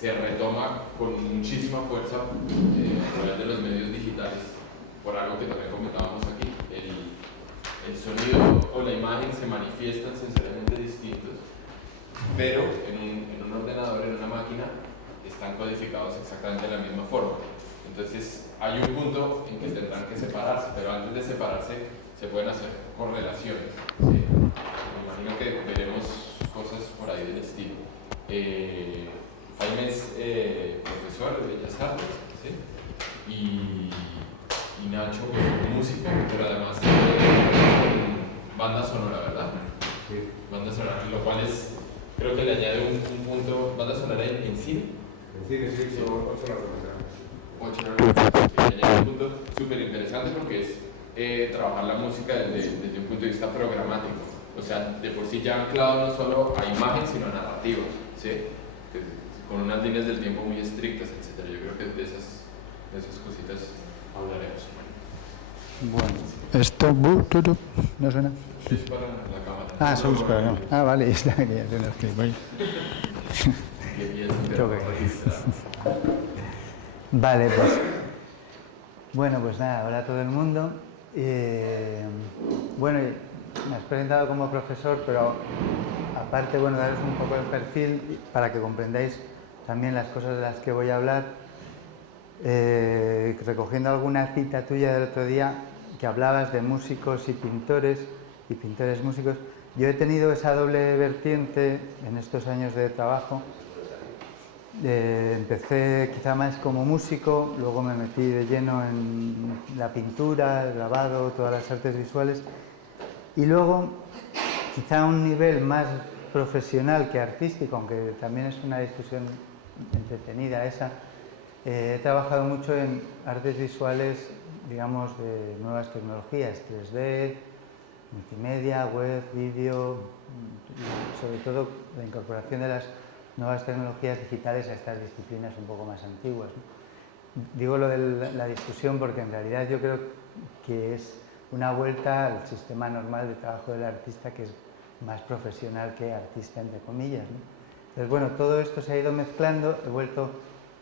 se retoma con muchísima fuerza a través de los medios digitales, por algo que también comentábamos aquí. El sonido o la imagen se manifiestan sensorialmente distintos, pero en un ordenador, en una máquina, están codificados exactamente de la misma forma. Entonces hay un punto en que tendrán que separarse, pero antes de separarse se pueden hacer correlaciones, ¿sí? Me imagino que veremos cosas por ahí del estilo. Jaime es profesor de Bellas Artes, ¿sí? y Nacho es músico, pero además banda sonora, ¿verdad? Sí. Banda sonora, lo cual es, creo que le añade un punto, banda sonora en cine. En cine, sí, Sí. 8 largometrajes. 8 largometrajes, que le añade un punto súper interesante porque es trabajar la música desde un punto de vista programático. O sea, de por sí ya anclado no solo a imagen, sino a narrativa, ¿sí? Con unas líneas del tiempo muy estrictas, etc. Yo creo que de esas cositas hablaremos. Bueno, esto no suena. Es para la cámara. Ah, solo es para la cámara. Ah, vale, está aquí, ya tengo que voy. Vale, pues. Bueno, pues nada, hola a todo el mundo. Bueno, me has presentado como profesor, pero aparte, bueno, daros un poco el perfil para que comprendáis también las cosas de las que voy a hablar. Recogiendo alguna cita tuya del otro día, que hablabas de músicos y pintores músicos. Yo he tenido esa doble vertiente en estos años de trabajo. Empecé quizá más como músico, luego me metí de lleno en la pintura, el grabado, todas las artes visuales, y luego quizá a un nivel más profesional que artístico, aunque también es una discusión entretenida esa. He trabajado mucho en artes visuales, digamos, de nuevas tecnologías, 3D, multimedia, web, vídeo, sobre todo la incorporación de las nuevas tecnologías digitales a estas disciplinas un poco más antiguas, ¿no? Digo lo de la discusión porque en realidad yo creo que es una vuelta al sistema normal de trabajo del artista, que es más profesional que artista, entre comillas, ¿no? Entonces, bueno, todo esto se ha ido mezclando, he vuelto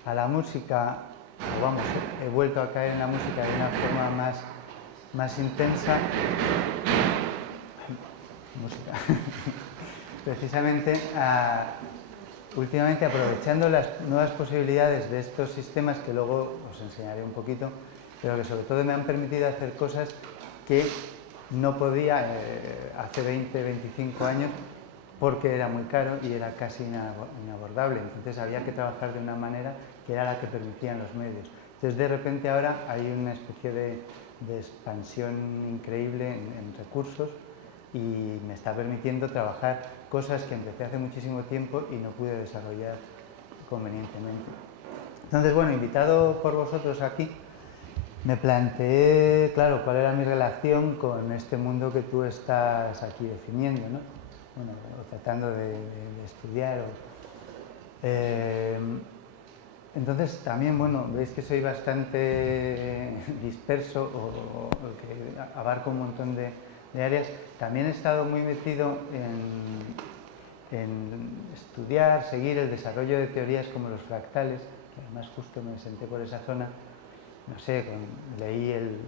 a la música, vamos, he vuelto a caer en la música de una forma más intensa. Música. Precisamente, últimamente aprovechando las nuevas posibilidades de estos sistemas, que luego os enseñaré un poquito, pero que sobre todo me han permitido hacer cosas que no podía hace 20, 25 años, porque era muy caro y era casi inabordable. Entonces había que trabajar de una manera que era la que permitían los medios. Entonces de repente ahora hay una especie de expansión increíble en recursos, y me está permitiendo trabajar cosas que empecé hace muchísimo tiempo y no pude desarrollar convenientemente. Entonces, bueno, invitado por vosotros aquí, me planteé, claro, cuál era mi relación con este mundo que tú estás aquí definiendo, ¿no? Bueno, o tratando de estudiar. Entonces, también, bueno, veis que soy bastante disperso o que abarco un montón de áreas. También he estado muy metido en estudiar, seguir el desarrollo de teorías como los fractales, que además justo me senté por esa zona. No sé, leí el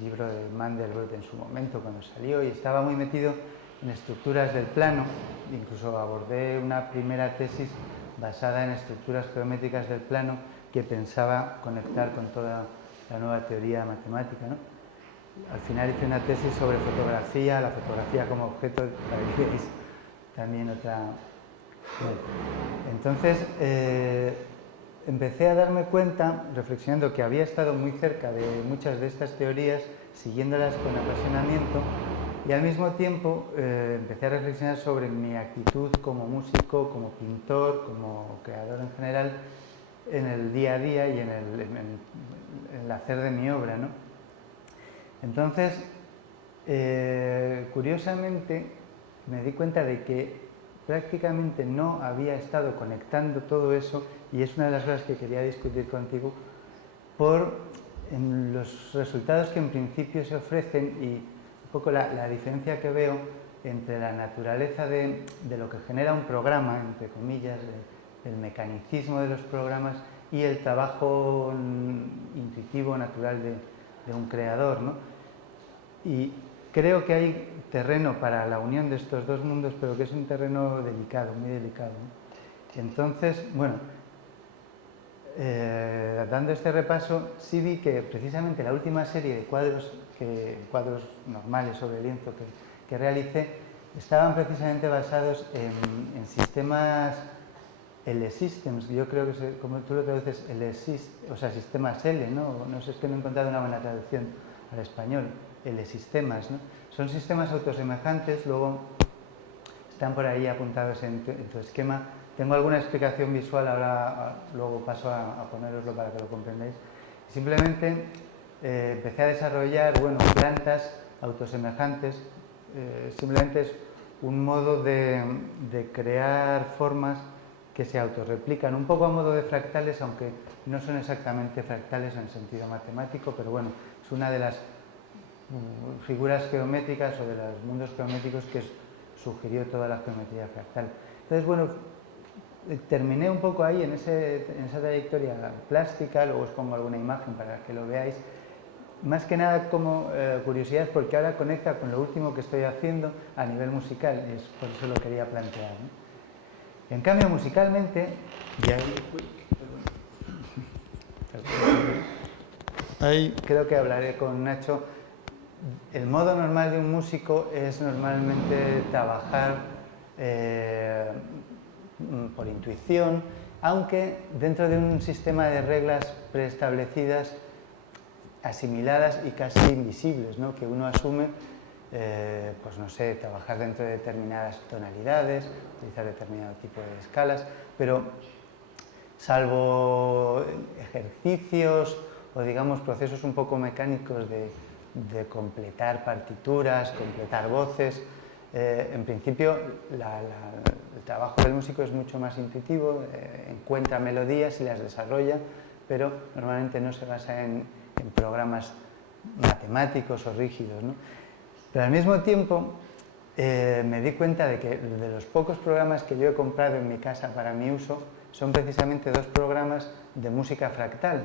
libro de Mandelbrot en su momento cuando salió y estaba muy metido en estructuras del plano. Incluso abordé una primera tesis basada en estructuras geométricas del plano que pensaba conectar con toda la nueva teoría matemática, ¿no? Al final hice una tesis sobre fotografía, la fotografía como objeto, para que veáis también otra. Bueno, entonces empecé a darme cuenta, reflexionando, que había estado muy cerca de muchas de estas teorías, siguiéndolas con apasionamiento, y al mismo tiempo empecé a reflexionar sobre mi actitud como músico, como pintor, como creador en general, en el día a día y en el hacer de mi obra, ¿no? Entonces, curiosamente, me di cuenta de que prácticamente no había estado conectando todo eso, y es una de las cosas que quería discutir contigo, en los resultados que en principio se ofrecen y un poco la diferencia que veo entre la naturaleza de lo que genera un programa, entre comillas, el mecanicismo de los programas y el trabajo intuitivo, natural de un creador, ¿no? Y creo que hay terreno para la unión de estos dos mundos, pero que es un terreno delicado, muy delicado, ¿no? Entonces, bueno, dando este repaso, sí vi que precisamente la última serie de cuadros normales sobre lienzo que realicé estaban precisamente basados en sistemas L-Systems. Yo creo que, como tú lo traduces, o sea, sistemas L, ¿no? No sé, es que no he encontrado una buena traducción al español. L-Sistemas, ¿no? Son sistemas autosemejantes, luego están por ahí apuntados en tu esquema. Tengo alguna explicación visual, ahora luego paso a poneroslo para que lo comprendáis. Simplemente empecé a desarrollar, bueno, plantas autosemejantes. Simplemente es un modo de crear formas que se autorreplican, un poco a modo de fractales, aunque no son exactamente fractales en sentido matemático, pero bueno, es una de las figuras geométricas o de los mundos geométricos que sugirió toda la geometría fractal. Entonces, bueno, terminé un poco ahí en esa trayectoria plástica, luego os pongo alguna imagen para que lo veáis, más que nada como curiosidad, porque ahora conecta con lo último que estoy haciendo a nivel musical, y es por eso lo quería plantear, ¿no? En cambio, musicalmente, ahí creo que hablaré con Nacho. El modo normal de un músico es normalmente trabajar por intuición, aunque dentro de un sistema de reglas preestablecidas, asimiladas y casi invisibles, ¿no? Que uno asume, pues no sé, trabajar dentro de determinadas tonalidades, utilizar determinado tipo de escalas, pero salvo ejercicios o digamos procesos un poco mecánicos de completar partituras, completar voces, en principio el trabajo del músico es mucho más intuitivo, encuentra melodías y las desarrolla, pero normalmente no se basa en programas matemáticos o rígidos, ¿no? Pero al mismo tiempo me di cuenta de que de los pocos programas que yo he comprado en mi casa para mi uso son precisamente dos programas de música fractal.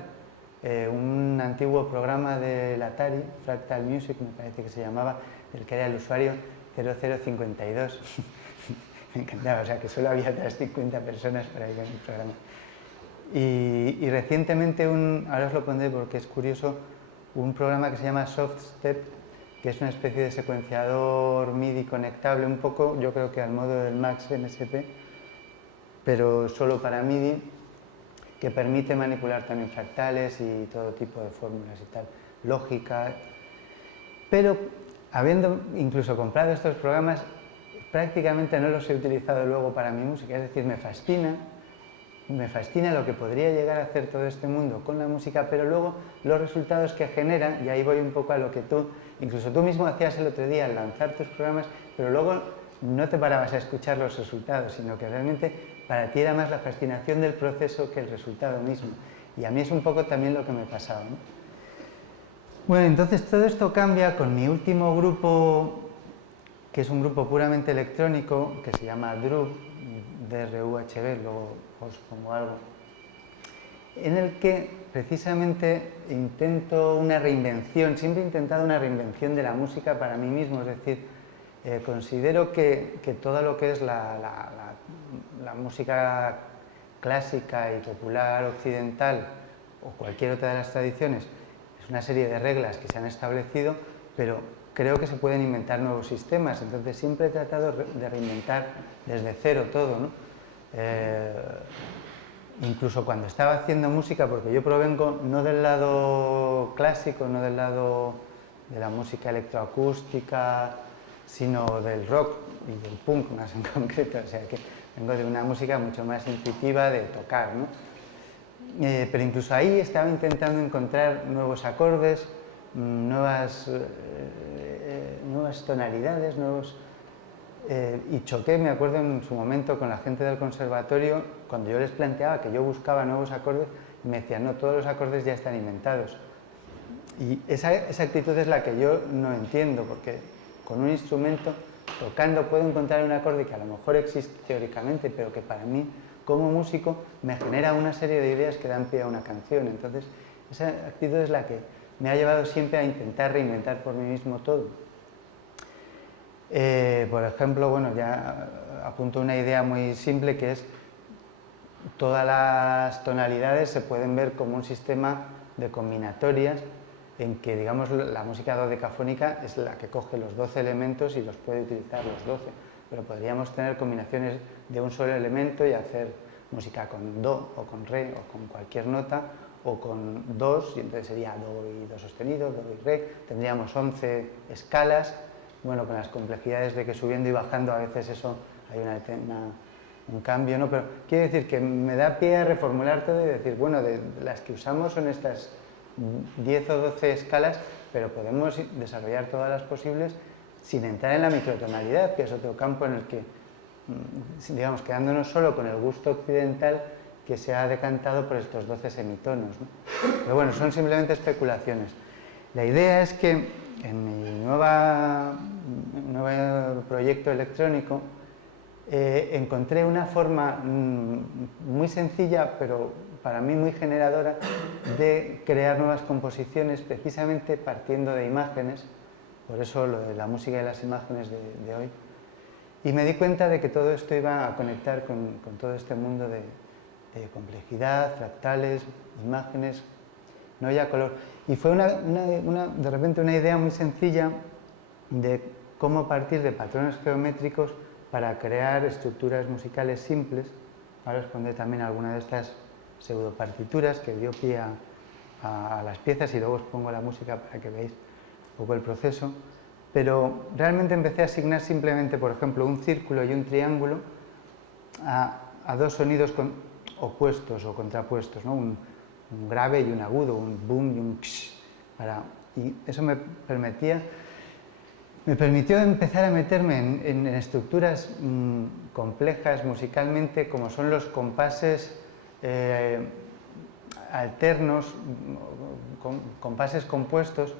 Un antiguo programa del Atari, Fractal Music, me parece que se llamaba, del que era el usuario 0052. Me encantaba, o sea que solo había otras 50 personas para ir a mi programa. Y recientemente, ahora os lo pondré porque es curioso, un programa que se llama SoftStep, que es una especie de secuenciador MIDI conectable, un poco, yo creo que al modo del Max MSP, pero solo para MIDI, que permite manipular también fractales y todo tipo de fórmulas y tal, lógica. Pero habiendo incluso comprado estos programas, prácticamente no los he utilizado luego para mi música, es decir, me fascina lo que podría llegar a hacer todo este mundo con la música, pero luego los resultados que genera, y ahí voy un poco a lo que incluso tú mismo hacías el otro día al lanzar tus programas, pero luego no te parabas a escuchar los resultados, sino que realmente para ti era más la fascinación del proceso que el resultado mismo. Y a mí es un poco también lo que me pasaba, ¿no? Bueno, entonces todo esto cambia con mi último grupo, que es un grupo puramente electrónico, que se llama DRUHB, D-R-U-H-B, luego os pongo algo, en el que precisamente intento una reinvención, siempre he intentado una reinvención de la música para mí mismo, es decir, considero que todo lo que es la música clásica y popular occidental o cualquier otra de las tradiciones es una serie de reglas que se han establecido, pero creo que se pueden inventar nuevos sistemas, entonces siempre he tratado de reinventar desde cero todo, ¿no? Incluso cuando estaba haciendo música, porque yo provengo no del lado clásico, no del lado de la música electroacústica, sino del rock y del punk más en concreto, o sea que vengo de una música mucho más intuitiva de tocar, ¿no? Pero incluso ahí estaba intentando encontrar nuevos acordes, nuevas tonalidades, y choqué, me acuerdo en su momento, con la gente del conservatorio, cuando yo les planteaba que yo buscaba nuevos acordes, y me decían, no, todos los acordes ya están inventados. Y esa actitud es la que yo no entiendo, porque con un instrumento, tocando, puedo encontrar un acorde que a lo mejor existe teóricamente, pero que para mí como músico me genera una serie de ideas que dan pie a una canción. Entonces, esa actitud es la que me ha llevado siempre a intentar reinventar por mí mismo todo. Por ejemplo, bueno, ya apunto una idea muy simple, que es todas las tonalidades se pueden ver como un sistema de combinatorias en que, digamos, la música dodecafónica es la que coge los 12 elementos y los puede utilizar los 12, pero podríamos tener combinaciones de un solo elemento y hacer música con do o con re o con cualquier nota, o con dos, y entonces sería do y do sostenido, do y re. Tendríamos 11 escalas, bueno, con las complejidades de que subiendo y bajando a veces eso hay un cambio, ¿no? Pero quiero decir que me da pie a reformular todo y decir, bueno, de las que usamos son estas 10 o 12 escalas, pero podemos desarrollar todas las posibles sin entrar en la microtonalidad, que es otro campo en el que, digamos, quedándonos solo con el gusto occidental que se ha decantado por estos 12 semitonos, ¿no? Pero bueno, son simplemente especulaciones. La idea es que en mi nuevo proyecto electrónico encontré una forma muy sencilla, pero para mí muy generadora, de crear nuevas composiciones, precisamente partiendo de imágenes, por eso lo de la música y las imágenes de hoy. Y me di cuenta de que todo esto iba a conectar con todo este mundo de complejidad, fractales, imágenes, no ya color. Y fue de repente una idea muy sencilla de cómo partir de patrones geométricos para crear estructuras musicales simples. Ahora os pondré también alguna de estas pseudopartituras que dio pie a las piezas, y luego os pongo la música para que veáis un poco el proceso. Pero realmente empecé a asignar simplemente, por ejemplo, un círculo y un triángulo a dos sonidos opuestos o contrapuestos, ¿no? Un grave y un agudo, un boom y un ksh, y eso me permitió empezar a meterme en estructuras complejas musicalmente, como son los compases alternos, compases compuestos,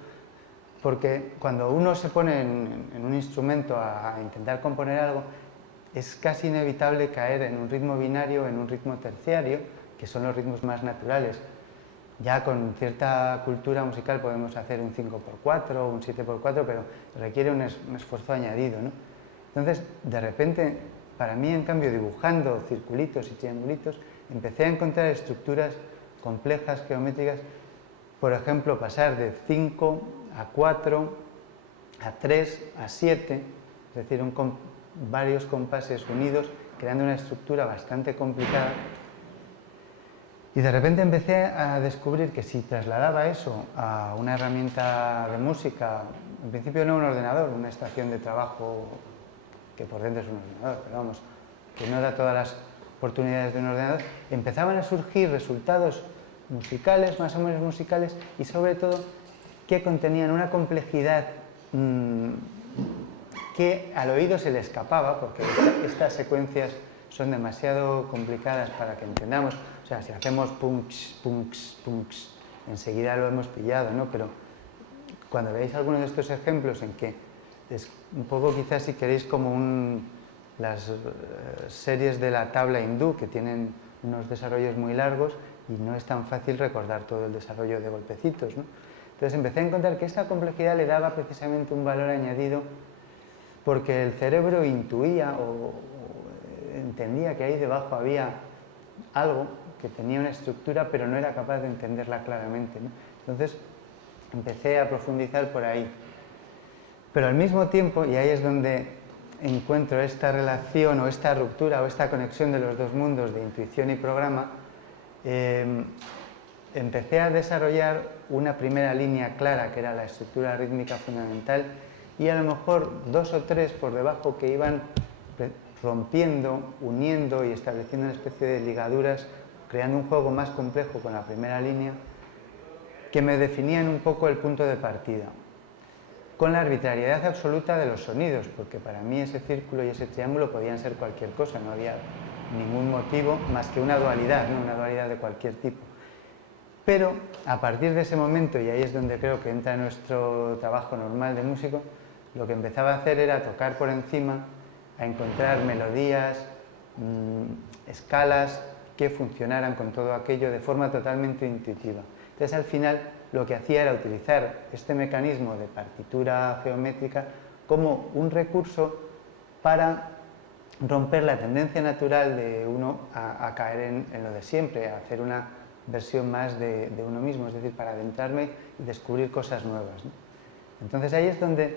porque cuando uno se pone en un instrumento a intentar componer algo, es casi inevitable caer en un ritmo binario, en un ritmo terciario, que son los ritmos más naturales. Ya con cierta cultura musical podemos hacer un 5x4, un 7x4, pero requiere un esfuerzo añadido, ¿no? Entonces, de repente, para mí, en cambio, dibujando circulitos y triangulitos, empecé a encontrar estructuras complejas, geométricas. Por ejemplo, pasar de 5 a 4, a 3, a 7, es decir, varios compases unidos, creando una estructura bastante complicada. Y de repente empecé a descubrir que si trasladaba eso a una herramienta de música, en principio no un ordenador, una estación de trabajo que por dentro es un ordenador, pero vamos, que no da todas las oportunidades de un ordenador, empezaban a surgir resultados musicales, más o menos musicales, y sobre todo que contenían una complejidad que al oído se le escapaba, porque estas secuencias son demasiado complicadas para que entendamos. O sea, si hacemos punks, punks, punks, enseguida lo hemos pillado, ¿no? Pero cuando veáis alguno de estos ejemplos en que es un poco, quizás, si queréis, como las series de la tabla hindú, que tienen unos desarrollos muy largos y no es tan fácil recordar todo el desarrollo de golpecitos, ¿no? Entonces empecé a encontrar que esta complejidad le daba precisamente un valor añadido, porque el cerebro intuía o entendía que ahí debajo había algo que tenía una estructura, pero no era capaz de entenderla claramente, ¿no? Entonces empecé a profundizar por ahí. Pero al mismo tiempo, y ahí es donde encuentro esta relación o esta ruptura o esta conexión de los dos mundos de intuición y programa, empecé a desarrollar una primera línea clara, que era la estructura rítmica fundamental, y a lo mejor 2 o 3 por debajo que iban rompiendo, uniendo y estableciendo una especie de ligaduras, creando un juego más complejo con la primera línea, que me definían un poco el punto de partida, con la arbitrariedad absoluta de los sonidos, porque para mí ese círculo y ese triángulo podían ser cualquier cosa, no había ningún motivo más que una dualidad, ¿no? Una dualidad de cualquier tipo. Pero a partir de ese momento, y ahí es donde creo que entra nuestro trabajo normal de músico, lo que empezaba a hacer era tocar por encima, a encontrar melodías escalas que funcionaran con todo aquello de forma totalmente intuitiva. Entonces, al final, lo que hacía era utilizar este mecanismo de partitura geométrica como un recurso para romper la tendencia natural de uno a caer en lo de siempre, a hacer una versión más de uno mismo, es decir, para adentrarme y descubrir cosas nuevas, ¿no? Entonces ahí es donde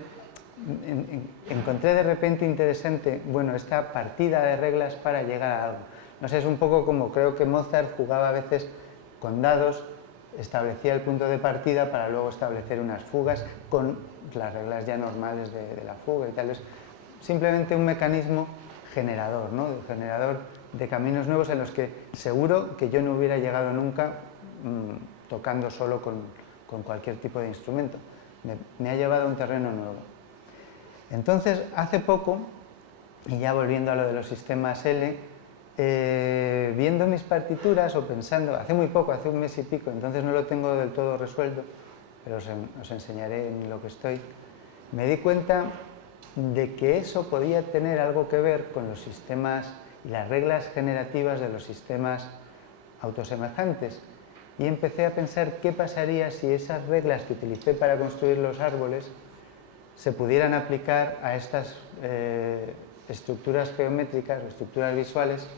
encontré de repente interesante, bueno, esta partida de reglas para llegar a algo. No sé, es un poco como creo que Mozart jugaba a veces con dados, establecía el punto de partida para luego establecer unas fugas con las reglas ya normales de la fuga y tal. Es simplemente un mecanismo generador, ¿no? Generador de caminos nuevos en los que seguro que yo no hubiera llegado nunca tocando solo con cualquier tipo de instrumento. Me ha llevado a un terreno nuevo. Entonces, hace poco, y ya volviendo a lo de los sistemas L, viendo mis partituras o pensando, hace muy poco, hace un mes y pico, entonces no lo tengo del todo resuelto, pero os enseñaré en lo que estoy, me di cuenta de que eso podía tener algo que ver con los sistemas y las reglas generativas de los sistemas autosemejantes. Y empecé a pensar qué pasaría si esas reglas que utilicé para construir los árboles se pudieran aplicar a estas estructuras geométricas, estructuras visuales,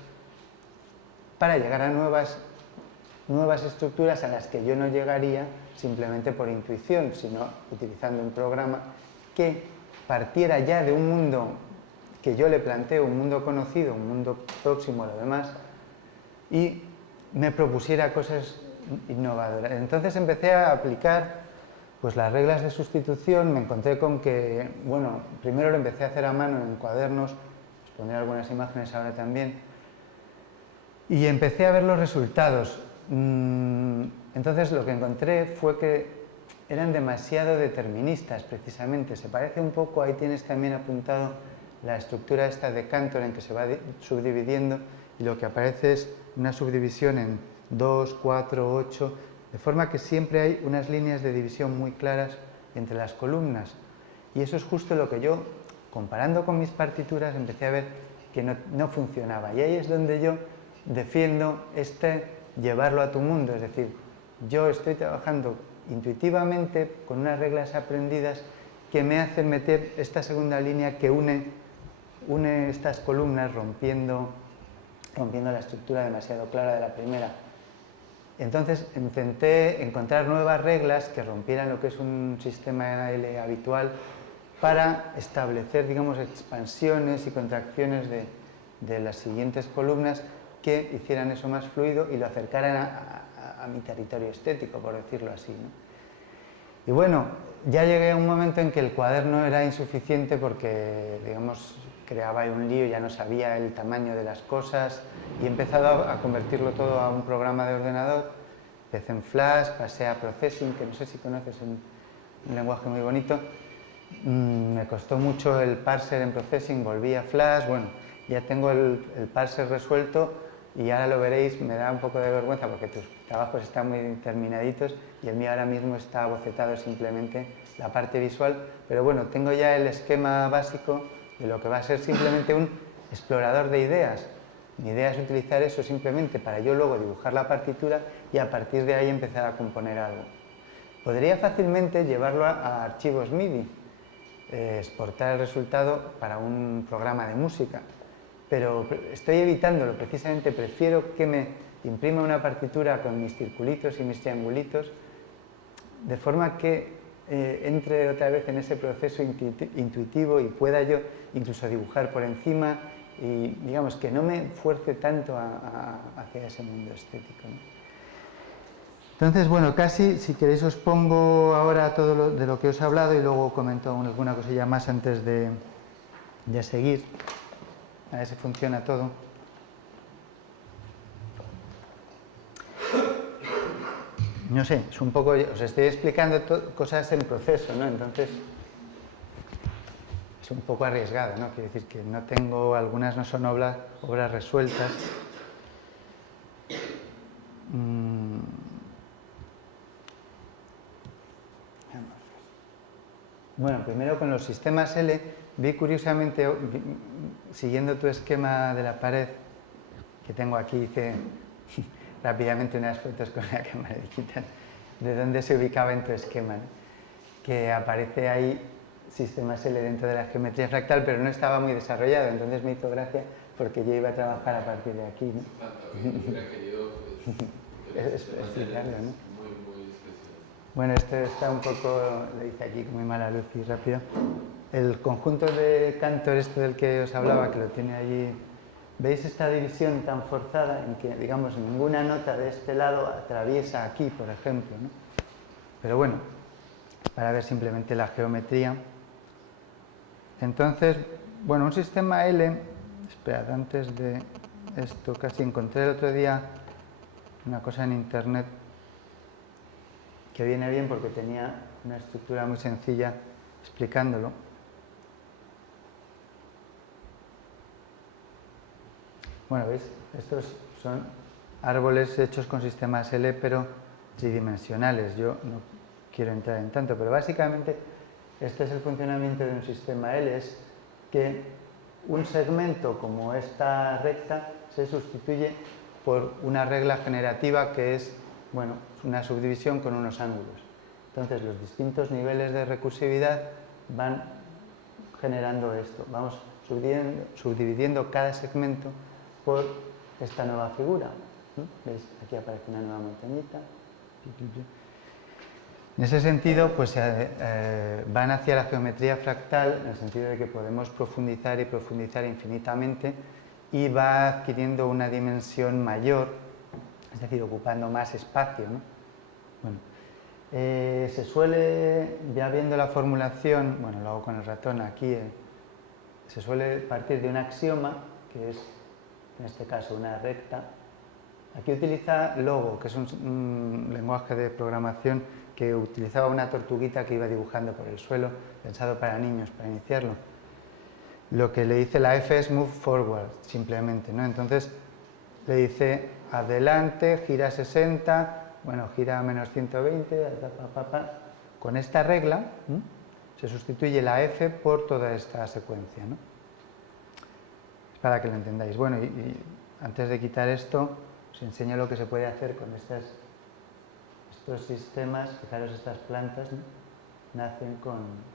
para llegar a nuevas estructuras a las que yo no llegaría simplemente por intuición, sino utilizando un programa que partiera ya de un mundo que yo le planteo, un mundo conocido, un mundo próximo a lo demás, y me propusiera cosas innovadoras. Entonces empecé a aplicar pues, las reglas de sustitución. Me encontré con que, bueno, primero lo empecé a hacer a mano en cuadernos, os pondré algunas imágenes ahora también, y empecé a ver los resultados. Entonces lo que encontré fue que eran demasiado deterministas, precisamente. Se parece un poco, ahí tienes también apuntado la estructura esta de Cantor en que se va subdividiendo y lo que aparece es una subdivisión en 2, 4, 8, de forma que siempre hay unas líneas de división muy claras entre las columnas. Y eso es justo lo que yo, comparando con mis partituras, empecé a ver que no funcionaba. Y ahí es donde yo defiendo llevarlo a tu mundo, es decir, yo estoy trabajando intuitivamente con unas reglas aprendidas que me hacen meter esta segunda línea que une estas columnas rompiendo la estructura demasiado clara de la primera. Entonces intenté encontrar nuevas reglas que rompieran lo que es un sistema L habitual para establecer, digamos, expansiones y contracciones de las siguientes columnas que hicieran eso más fluido y lo acercaran a mi territorio estético, por decirlo así, ¿no? Y bueno, ya llegué a un momento en que el cuaderno era insuficiente porque, digamos, creaba ahí un lío, ya no sabía el tamaño de las cosas y he empezado a convertirlo todo a un programa de ordenador. Empecé en Flash, pasé a Processing, que no sé si conoces, un lenguaje muy bonito. Me costó mucho el parser en Processing, volví a Flash, bueno, ya tengo el parser resuelto. Y ahora lo veréis, me da un poco de vergüenza porque tus trabajos están muy terminaditos y el mío ahora mismo está bocetado simplemente la parte visual, pero bueno, tengo ya el esquema básico de lo que va a ser simplemente un explorador de ideas. Mi idea es utilizar eso simplemente para yo luego dibujar la partitura y a partir de ahí empezar a componer algo. Podría fácilmente llevarlo a archivos MIDI, exportar el resultado para un programa de música, pero estoy evitándolo, precisamente prefiero que me imprima una partitura con mis circulitos y mis triangulitos, de forma que entre otra vez en ese proceso intuitivo y pueda yo incluso dibujar por encima y digamos que no me fuerce tanto hacia ese mundo estético, ¿no? Entonces, bueno, casi, si queréis os pongo ahora todo de lo que os he hablado y luego comento alguna cosilla más antes de seguir. A ver si funciona todo. No sé, es un poco, os estoy explicando cosas en proceso, ¿no? Entonces es un poco arriesgado, ¿no? Quiere decir que no tengo, algunas no son obras resueltas. Bueno, primero con los sistemas L, vi curiosamente, siguiendo tu esquema de la pared, que tengo aquí, hice rápidamente unas fotos con la cámara digital de dónde se ubicaba en tu esquema, ¿no? Que aparece ahí sistemas L dentro de la geometría fractal, pero no estaba muy desarrollado, entonces me hizo gracia porque yo iba a trabajar a partir de aquí, ¿no? Hubiera querido explicarlo, ¿no? Muy especial. Bueno, esto está un poco, lo hice aquí con muy mala luz y rápido. El conjunto de Cantor, del que os hablaba, que lo tiene allí, ¿veis esta división tan forzada en que, digamos, ninguna nota de este lado atraviesa aquí, por ejemplo, ¿no? Pero bueno, para ver simplemente la geometría. Entonces, bueno, un sistema L, esperad, antes de esto, casi encontré el otro día una cosa en internet que viene bien porque tenía una estructura muy sencilla explicándolo. Bueno, ¿veis? Estos son árboles hechos con sistemas L, pero tridimensionales. Yo no quiero entrar en tanto, pero básicamente este es el funcionamiento de un sistema L, es que un segmento como esta recta se sustituye por una regla generativa que es, bueno, una subdivisión con unos ángulos. Entonces los distintos niveles de recursividad van generando esto. Vamos subdividiendo cada segmento por esta nueva figura. ¿Veis? Aquí aparece una nueva montañita. En ese sentido, pues van hacia la geometría fractal, en el sentido de que podemos profundizar y profundizar infinitamente, y va adquiriendo una dimensión mayor, es decir, ocupando más espacio, ¿no? Bueno, se suele, ya viendo la formulación, bueno, lo hago con el ratón aquí, se suele partir de un axioma, que es, en este caso, una recta. Aquí utiliza Logo, que es un lenguaje de programación que utilizaba una tortuguita que iba dibujando por el suelo, pensado para niños, para iniciarlo. Lo que le dice la F es move forward, simplemente, ¿no? Entonces le dice adelante, gira 60, bueno, gira a menos 120, con esta regla se sustituye la F por toda esta secuencia, ¿no? Es para que lo entendáis. Bueno, y antes de quitar esto, os enseño lo que se puede hacer con estos sistemas. Fijaros, estas plantas, ¿no? Nacen con...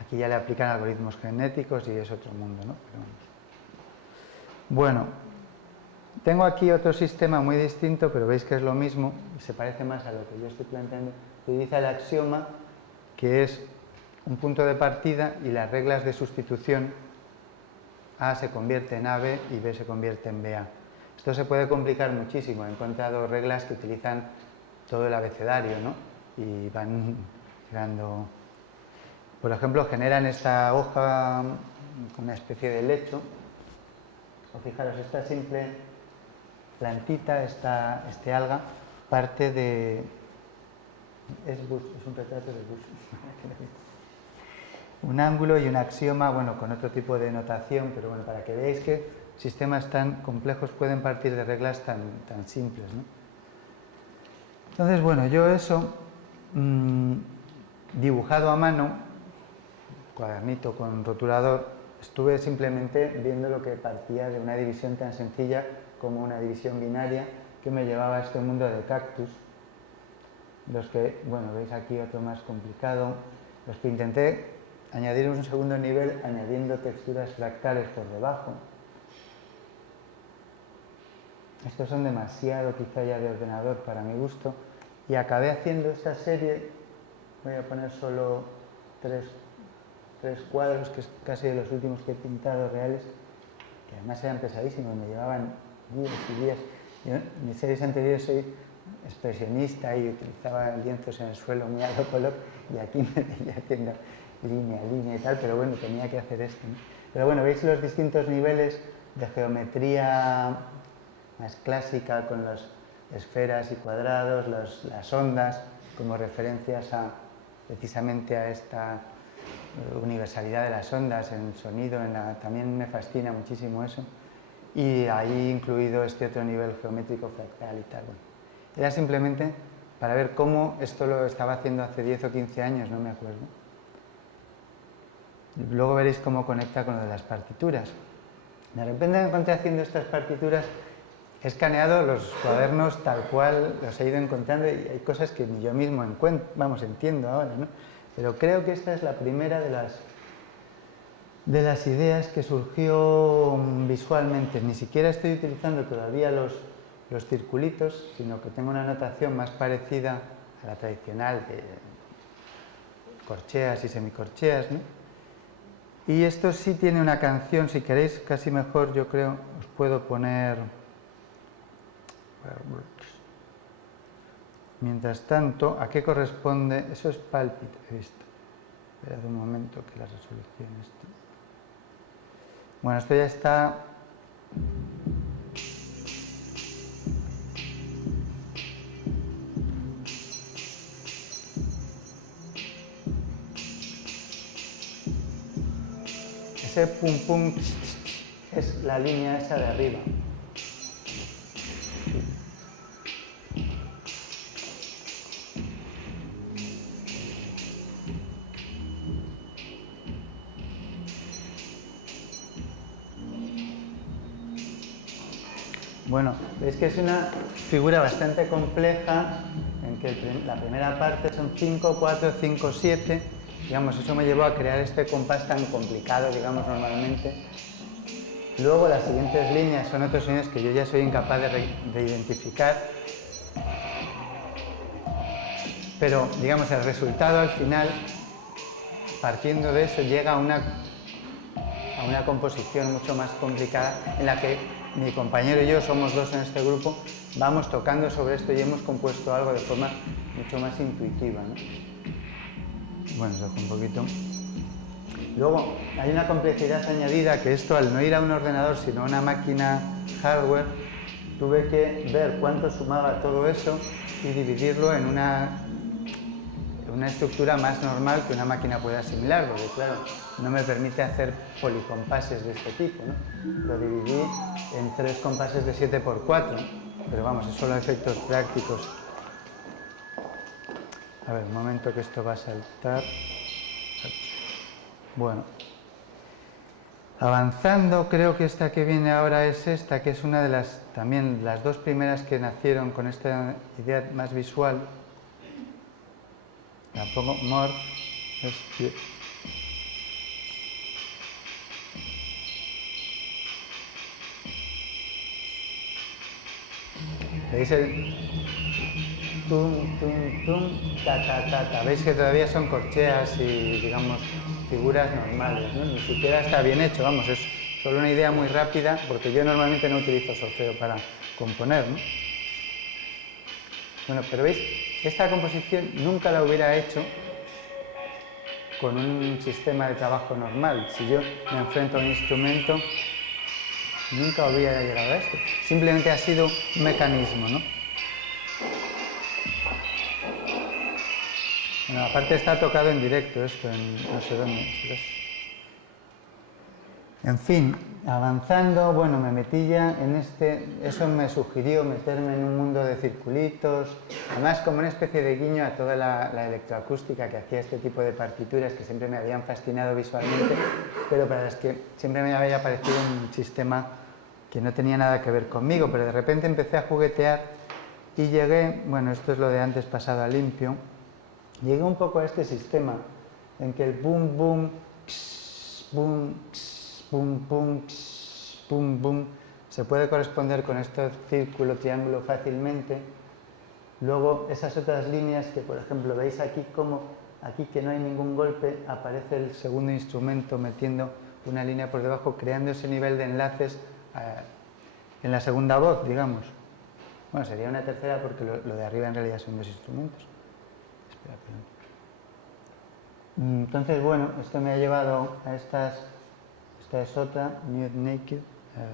Aquí ya le aplican algoritmos genéticos y es otro mundo, ¿no? Pero bueno, tengo aquí otro sistema muy distinto, pero veis que es lo mismo y se parece más a lo que yo estoy planteando. Utiliza el axioma, que es un punto de partida y las reglas de sustitución. A se convierte en AB y B se convierte en BA. Esto se puede complicar muchísimo. He encontrado reglas que utilizan todo el abecedario, ¿no? Y van llegando... Por ejemplo, generan esta hoja con una especie de lecho. O fijaros, esta simple plantita, este alga, parte de... Es un retrato de Bush. Un ángulo y un axioma, bueno, con otro tipo de notación, pero bueno, para que veáis que sistemas tan complejos pueden partir de reglas tan simples, ¿no? Entonces, bueno, yo eso, dibujado a mano, cuadernito con rotulador, estuve simplemente viendo lo que partía de una división tan sencilla como una división binaria que me llevaba a este mundo de cactus. Los que, bueno, veis aquí otro más complicado, los que intenté añadir un segundo nivel añadiendo texturas fractales por debajo. Estos son demasiado quizá ya de ordenador para mi gusto y acabé haciendo esta serie. Voy a poner solo tres cuadros, que es casi de los últimos que he pintado reales, que además eran pesadísimos, me llevaban días y días. Yo en mis series anteriores soy expresionista y utilizaba lienzos en el suelo muy a lo color, y aquí me veía haciendo línea y tal, pero bueno, tenía que hacer esto, ¿no? Pero bueno, veis los distintos niveles de geometría más clásica con las esferas y cuadrados, las ondas como referencias precisamente a esta universalidad de las ondas en el sonido, también me fascina muchísimo eso, y ahí incluido este otro nivel geométrico fractal y tal. Bueno, era simplemente para ver cómo esto lo estaba haciendo hace 10 o 15 años, no me acuerdo. Luego veréis cómo conecta con lo de las partituras. De repente me encontré haciendo estas partituras, he escaneado los cuadernos tal cual los he ido encontrando y hay cosas que ni yo mismo entiendo ahora, ¿no? Pero creo que esta es la primera de las ideas que surgió visualmente. Ni siquiera estoy utilizando todavía los circulitos, sino que tengo una notación más parecida a la tradicional de corcheas y semicorcheas, ¿no? Y esto sí tiene una canción, si queréis, casi mejor, yo creo, os puedo poner... Mientras tanto, ¿a qué corresponde? Eso es pálpito, he visto. Esperad un momento que la resolución está... Bueno, esto ya está... Ese pum pum es la línea esa de arriba. Bueno, veis que es una figura bastante compleja en que la primera parte son 5, 4, 5, 7. Digamos, eso me llevó a crear este compás tan complicado, digamos, normalmente. Luego las siguientes líneas son otros sonidos que yo ya soy incapaz de identificar. Pero, digamos, el resultado al final, partiendo de eso, llega a una composición mucho más complicada en la que mi compañero y yo, somos dos en este grupo, vamos tocando sobre esto y hemos compuesto algo de forma mucho más intuitiva, ¿no? Bueno, os dejo un poquito. Luego, hay una complejidad añadida que esto, al no ir a un ordenador, sino a una máquina hardware, tuve que ver cuánto sumaba todo eso y dividirlo en una estructura más normal que una máquina puede asimilar, porque claro, no me permite hacer policompases de este tipo, ¿no? Lo dividí en 3 compases de 7×4, pero vamos, es solo efectos prácticos. A ver, un momento que esto va a saltar. Bueno, avanzando, creo que esta que viene ahora es esta, que es una de también las 2 primeras que nacieron con esta idea más visual. La pongo Morph. ¿Veis el tum, tum, tum, ta, ta, ta, ta? ¿Veis que todavía son corcheas y, digamos, figuras normales, ¿no? Ni siquiera está bien hecho, vamos, es solo una idea muy rápida, porque yo normalmente no utilizo solfeo para componer, ¿no? Bueno, pero veis, esta composición nunca la hubiera hecho con un sistema de trabajo normal. Si yo me enfrento a un instrumento, nunca hubiera llegado a esto. Simplemente ha sido un mecanismo, ¿no? Bueno, aparte está tocado en directo esto, no sé dónde. En fin, avanzando, bueno, me metí ya en eso me sugirió meterme en un mundo de circulitos, además como una especie de guiño a toda la electroacústica que hacía este tipo de partituras que siempre me habían fascinado visualmente, pero para las que siempre me había parecido un sistema que no tenía nada que ver conmigo, pero de repente empecé a juguetear y llegué, bueno, esto es lo de antes pasado a limpio, llegué un poco a este sistema en que el boom, boom, boom, pum, pum, pum, pum, se puede corresponder con este círculo, triángulo fácilmente. Luego esas otras líneas que, por ejemplo, veis aquí como aquí que no hay ningún golpe, aparece el segundo instrumento metiendo una línea por debajo, creando ese nivel de enlaces en la segunda voz, digamos. Bueno, sería una tercera porque lo de arriba en realidad son 2 instrumentos. Espera, perdón. Entonces, bueno, esto me ha llevado a esta es otra, Nude Naked,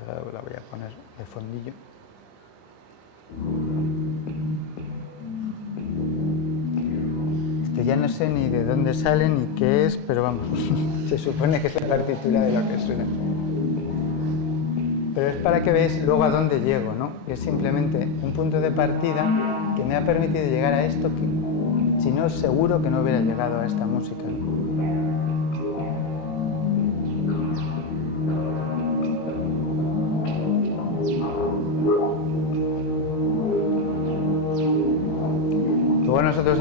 la voy a poner de fondillo. Esto ya no sé ni de dónde sale ni qué es, pero vamos, se supone que es la partitura de lo que suena. Pero es para que veáis luego a dónde llego, ¿no? Es simplemente un punto de partida que me ha permitido llegar a esto que, si no, seguro que no hubiera llegado a esta música, ¿no? Luego nosotros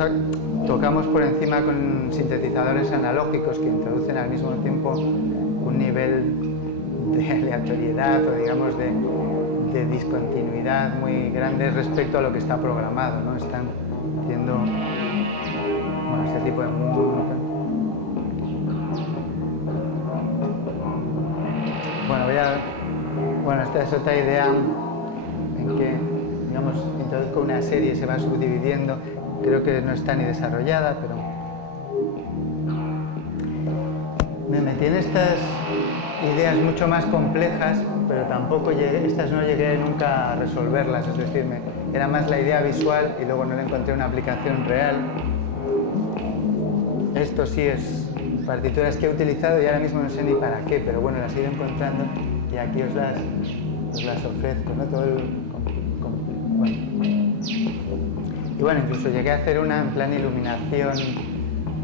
tocamos por encima con sintetizadores analógicos que introducen al mismo tiempo un nivel de aleatoriedad o digamos de discontinuidad muy grande respecto a lo que está programado, ¿no? Están haciendo este tipo de música. Bueno, esta es otra idea en que, digamos, introduzco una serie y se va subdividiendo. Creo que no está ni desarrollada, pero me metí en estas ideas mucho más complejas, pero tampoco estas no llegué nunca a resolverlas, es decir, era más la idea visual y luego no le encontré una aplicación real. Esto sí es partituras que he utilizado y ahora mismo no sé ni para qué, pero bueno, las he ido encontrando y aquí os las ofrezco, ¿no? Bueno. Y bueno, incluso llegué a hacer una en plan iluminación,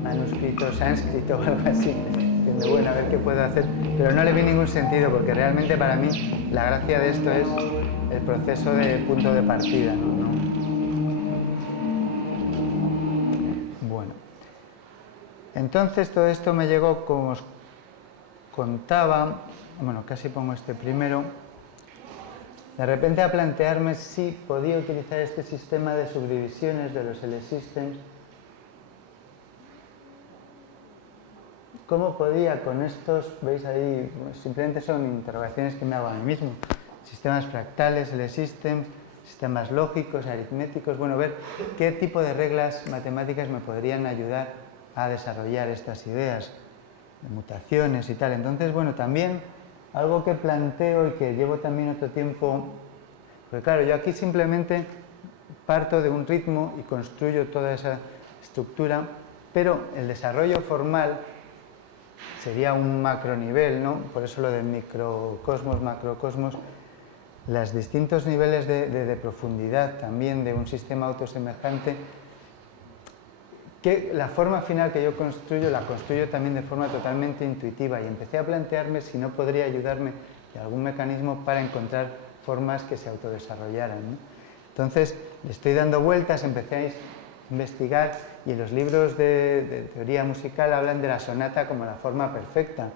manuscrito sánscrito o algo así, diciendo, bueno, a ver qué puedo hacer, pero no le vi ningún sentido porque realmente para mí la gracia de esto es el proceso de punto de partida, ¿no? Bueno, entonces todo esto me llegó, como os contaba, bueno, casi pongo este primero, de repente a plantearme si podía utilizar este sistema de subdivisiones de los L-Systems. ¿Cómo podía con estos, veis ahí, simplemente son interrogaciones que me hago a mí mismo? Sistemas fractales, L-Systems, sistemas lógicos, aritméticos, bueno, ver qué tipo de reglas matemáticas me podrían ayudar a desarrollar estas ideas de mutaciones y tal. Entonces, bueno, también algo que planteo y que llevo también otro tiempo, porque claro, yo aquí simplemente parto de un ritmo y construyo toda esa estructura, pero el desarrollo formal sería un macronivel, ¿no? Por eso lo de microcosmos, macrocosmos, los distintos niveles de profundidad también de un sistema autosemejante, que la forma final que yo construyo, la construyo también de forma totalmente intuitiva y empecé a plantearme si no podría ayudarme de algún mecanismo para encontrar formas que se autodesarrollaran, ¿no? Entonces, le estoy dando vueltas, empecé a investigar y en los libros de teoría musical hablan de la sonata como la forma perfecta,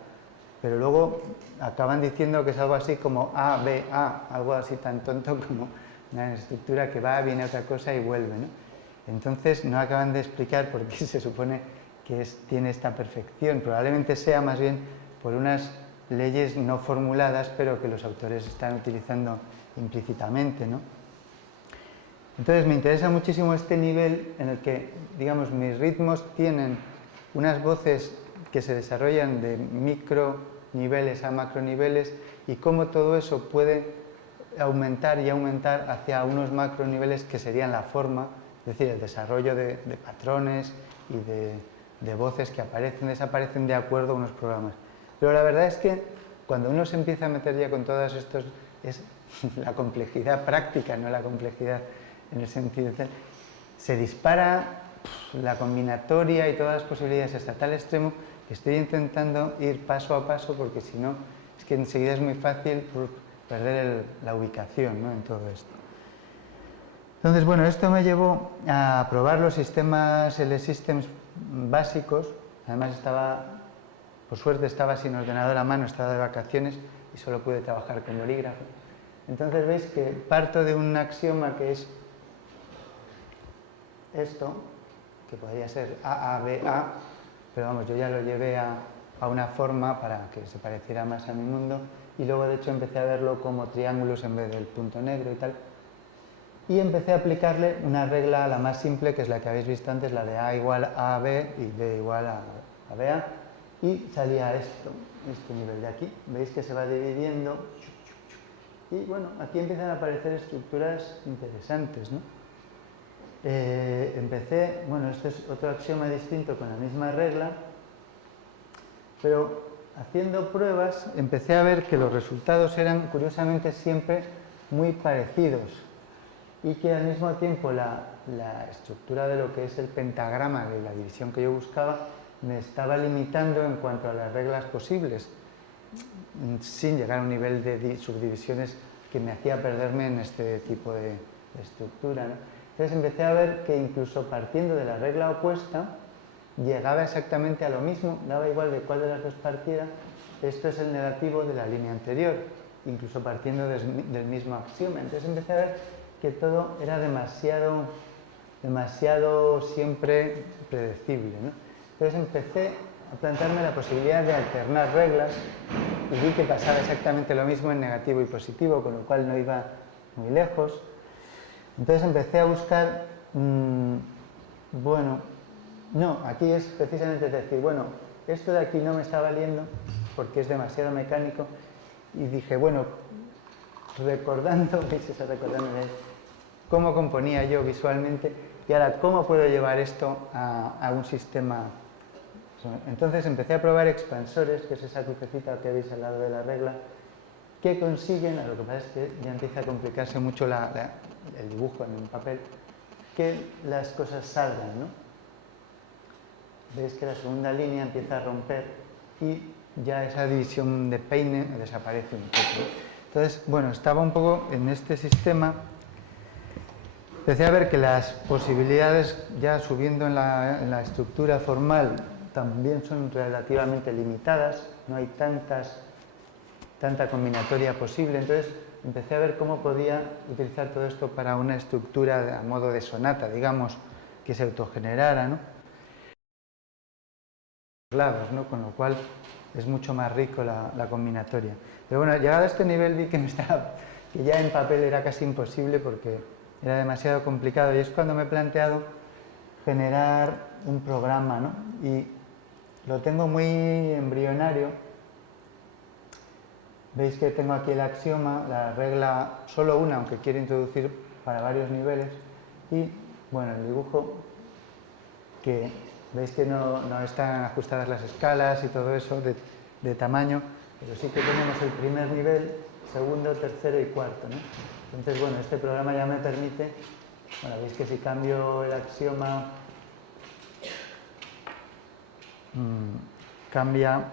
pero luego acaban diciendo que es algo así como A, B, A, algo así tan tonto como una estructura que va, viene otra cosa y vuelve, ¿no? Entonces no acaban de explicar por qué se supone que tiene esta perfección. Probablemente sea más bien por unas leyes no formuladas, pero que los autores están utilizando implícitamente, ¿no? Entonces me interesa muchísimo este nivel en el que, digamos, mis ritmos tienen unas voces que se desarrollan de microniveles a macroniveles y cómo todo eso puede aumentar y aumentar hacia unos macroniveles que serían la forma, es decir, el desarrollo de patrones y de voces que aparecen, desaparecen de acuerdo a unos programas. Pero la verdad es que cuando uno se empieza a meter ya con todos estos, es la complejidad práctica, no la complejidad en el sentido de, se dispara la combinatoria y todas las posibilidades hasta tal extremo que estoy intentando ir paso a paso porque si no, es que enseguida es muy fácil perder la ubicación, ¿no?, en todo esto. Entonces, bueno, esto me llevó a probar los sistemas L-Systems básicos. Además por suerte estaba sin ordenador a mano, estaba de vacaciones y solo pude trabajar con bolígrafo. Entonces veis que parto de un axioma que es esto, que podría ser A, A, B, A, pero vamos, yo ya lo llevé a una forma para que se pareciera más a mi mundo y luego de hecho empecé a verlo como triángulos en vez del punto negro y tal. Y empecé a aplicarle una regla, la más simple, que es la que habéis visto antes, la de A igual a AB y B igual a BA, y salía este nivel de aquí. Veis que se va dividiendo y bueno, aquí empiezan a aparecer estructuras interesantes, ¿no? Bueno, este es otro axioma distinto con la misma regla, pero haciendo pruebas empecé a ver que los resultados eran curiosamente siempre muy parecidos y que al mismo tiempo la estructura de lo que es el pentagrama de la división que yo buscaba me estaba limitando en cuanto a las reglas posibles, sin llegar a un nivel de subdivisiones que me hacía perderme en este tipo de estructura, ¿no? Entonces empecé a ver que incluso partiendo de la regla opuesta, llegaba exactamente a lo mismo, daba igual de cuál de las dos partiera, esto es el negativo de la línea anterior, incluso partiendo del mismo axioma. Entonces empecé a ver que todo era demasiado siempre predecible, ¿no? Entonces empecé a plantearme la posibilidad de alternar reglas y vi que pasaba exactamente lo mismo en negativo y positivo, con lo cual no iba muy lejos. Entonces empecé a buscar, bueno, no, aquí es precisamente decir, bueno, esto de aquí no me está valiendo porque es demasiado mecánico, y dije, bueno, recordándome cómo componía yo visualmente y ahora cómo puedo llevar esto a un sistema. Entonces empecé a probar expansores, que es esa crucecita que veis al lado de la regla, que consiguen, lo que pasa es que ya empieza a complicarse mucho el dibujo en un papel, que las cosas salgan, ¿no? Veis que la segunda línea empieza a romper y ya esa división de peine desaparece un poco. Entonces, bueno, estaba un poco en este sistema. Empecé a ver que las posibilidades, ya subiendo en la estructura formal, también son relativamente limitadas, no hay tanta combinatoria posible. Entonces empecé a ver cómo podía utilizar todo esto para una estructura a modo de sonata, digamos, que se autogenerara, ¿no? Clavos, ¿no? Con lo cual es mucho más rico la combinatoria. Pero bueno, llegado a este nivel vi que ya en papel era casi imposible porque era demasiado complicado, y es cuando me he planteado generar un programa, ¿no? Y lo tengo muy embrionario. Veis que tengo aquí el axioma, la regla solo una, aunque quiero introducir para varios niveles, y bueno, el dibujo, que veis que no están ajustadas las escalas y todo eso de tamaño, pero sí que tenemos el primer nivel, segundo, tercero y cuarto, ¿no? Entonces, bueno, este programa ya me permite, bueno, veis que si cambio el axioma, cambia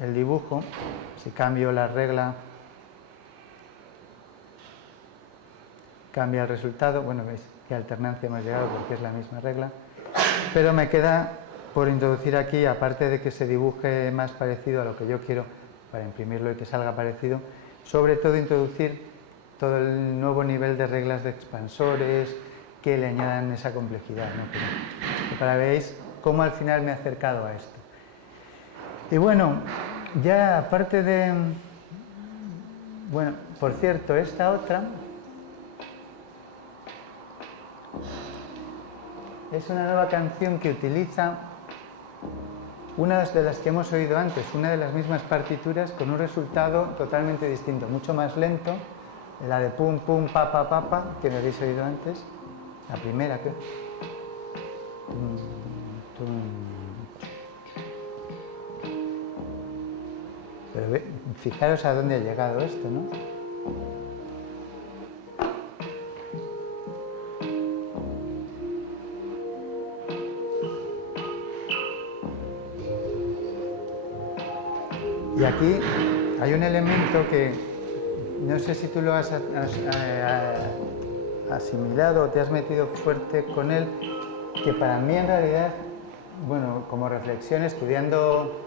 el dibujo, si cambio la regla, cambia el resultado. Bueno, veis qué alternancia hemos llegado porque es la misma regla, pero me queda por introducir aquí, aparte de que se dibuje más parecido a lo que yo quiero para imprimirlo y que salga parecido, sobre todo introducir todo el nuevo nivel de reglas de expansores que le añadan esa complejidad, ¿no? Que para veáis cómo al final me he acercado a esto. Y bueno, ya aparte de... Bueno, por cierto, esta otra es una nueva canción que utiliza una de las que hemos oído antes, una de las mismas partituras con un resultado totalmente distinto, mucho más lento, la de pum, pum, pa, pa, pa, pa, que me habéis oído antes, la primera, creo. Pero fijaros a dónde ha llegado esto, ¿no? Y aquí hay un elemento que no sé si tú lo has asimilado o te has metido fuerte con él, que para mí en realidad, bueno, como reflexión, estudiando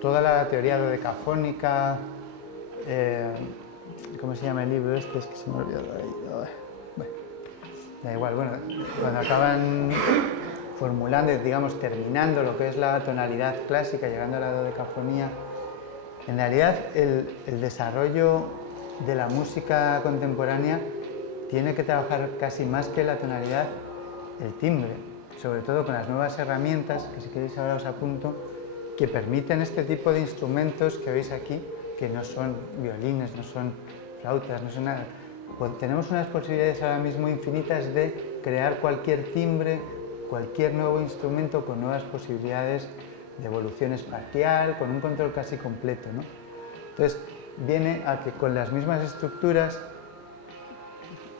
toda la teoría dodecafónica, ¿cómo se llama el libro este? Es que se me ha olvidado ahí. Bueno, da igual, bueno, cuando acaban formulando, digamos, terminando lo que es la tonalidad clásica, llegando a la dodecafonía, en realidad el desarrollo de la música contemporánea tiene que trabajar casi más que la tonalidad, el timbre, sobre todo con las nuevas herramientas, que si queréis ahora os apunto, que permiten este tipo de instrumentos que veis aquí, que no son violines, no son flautas, no son nada. Pues tenemos unas posibilidades ahora mismo infinitas de crear cualquier timbre, cualquier nuevo instrumento con nuevas posibilidades de evolución espacial, con un control casi completo, ¿no? Entonces, viene a que con las mismas estructuras,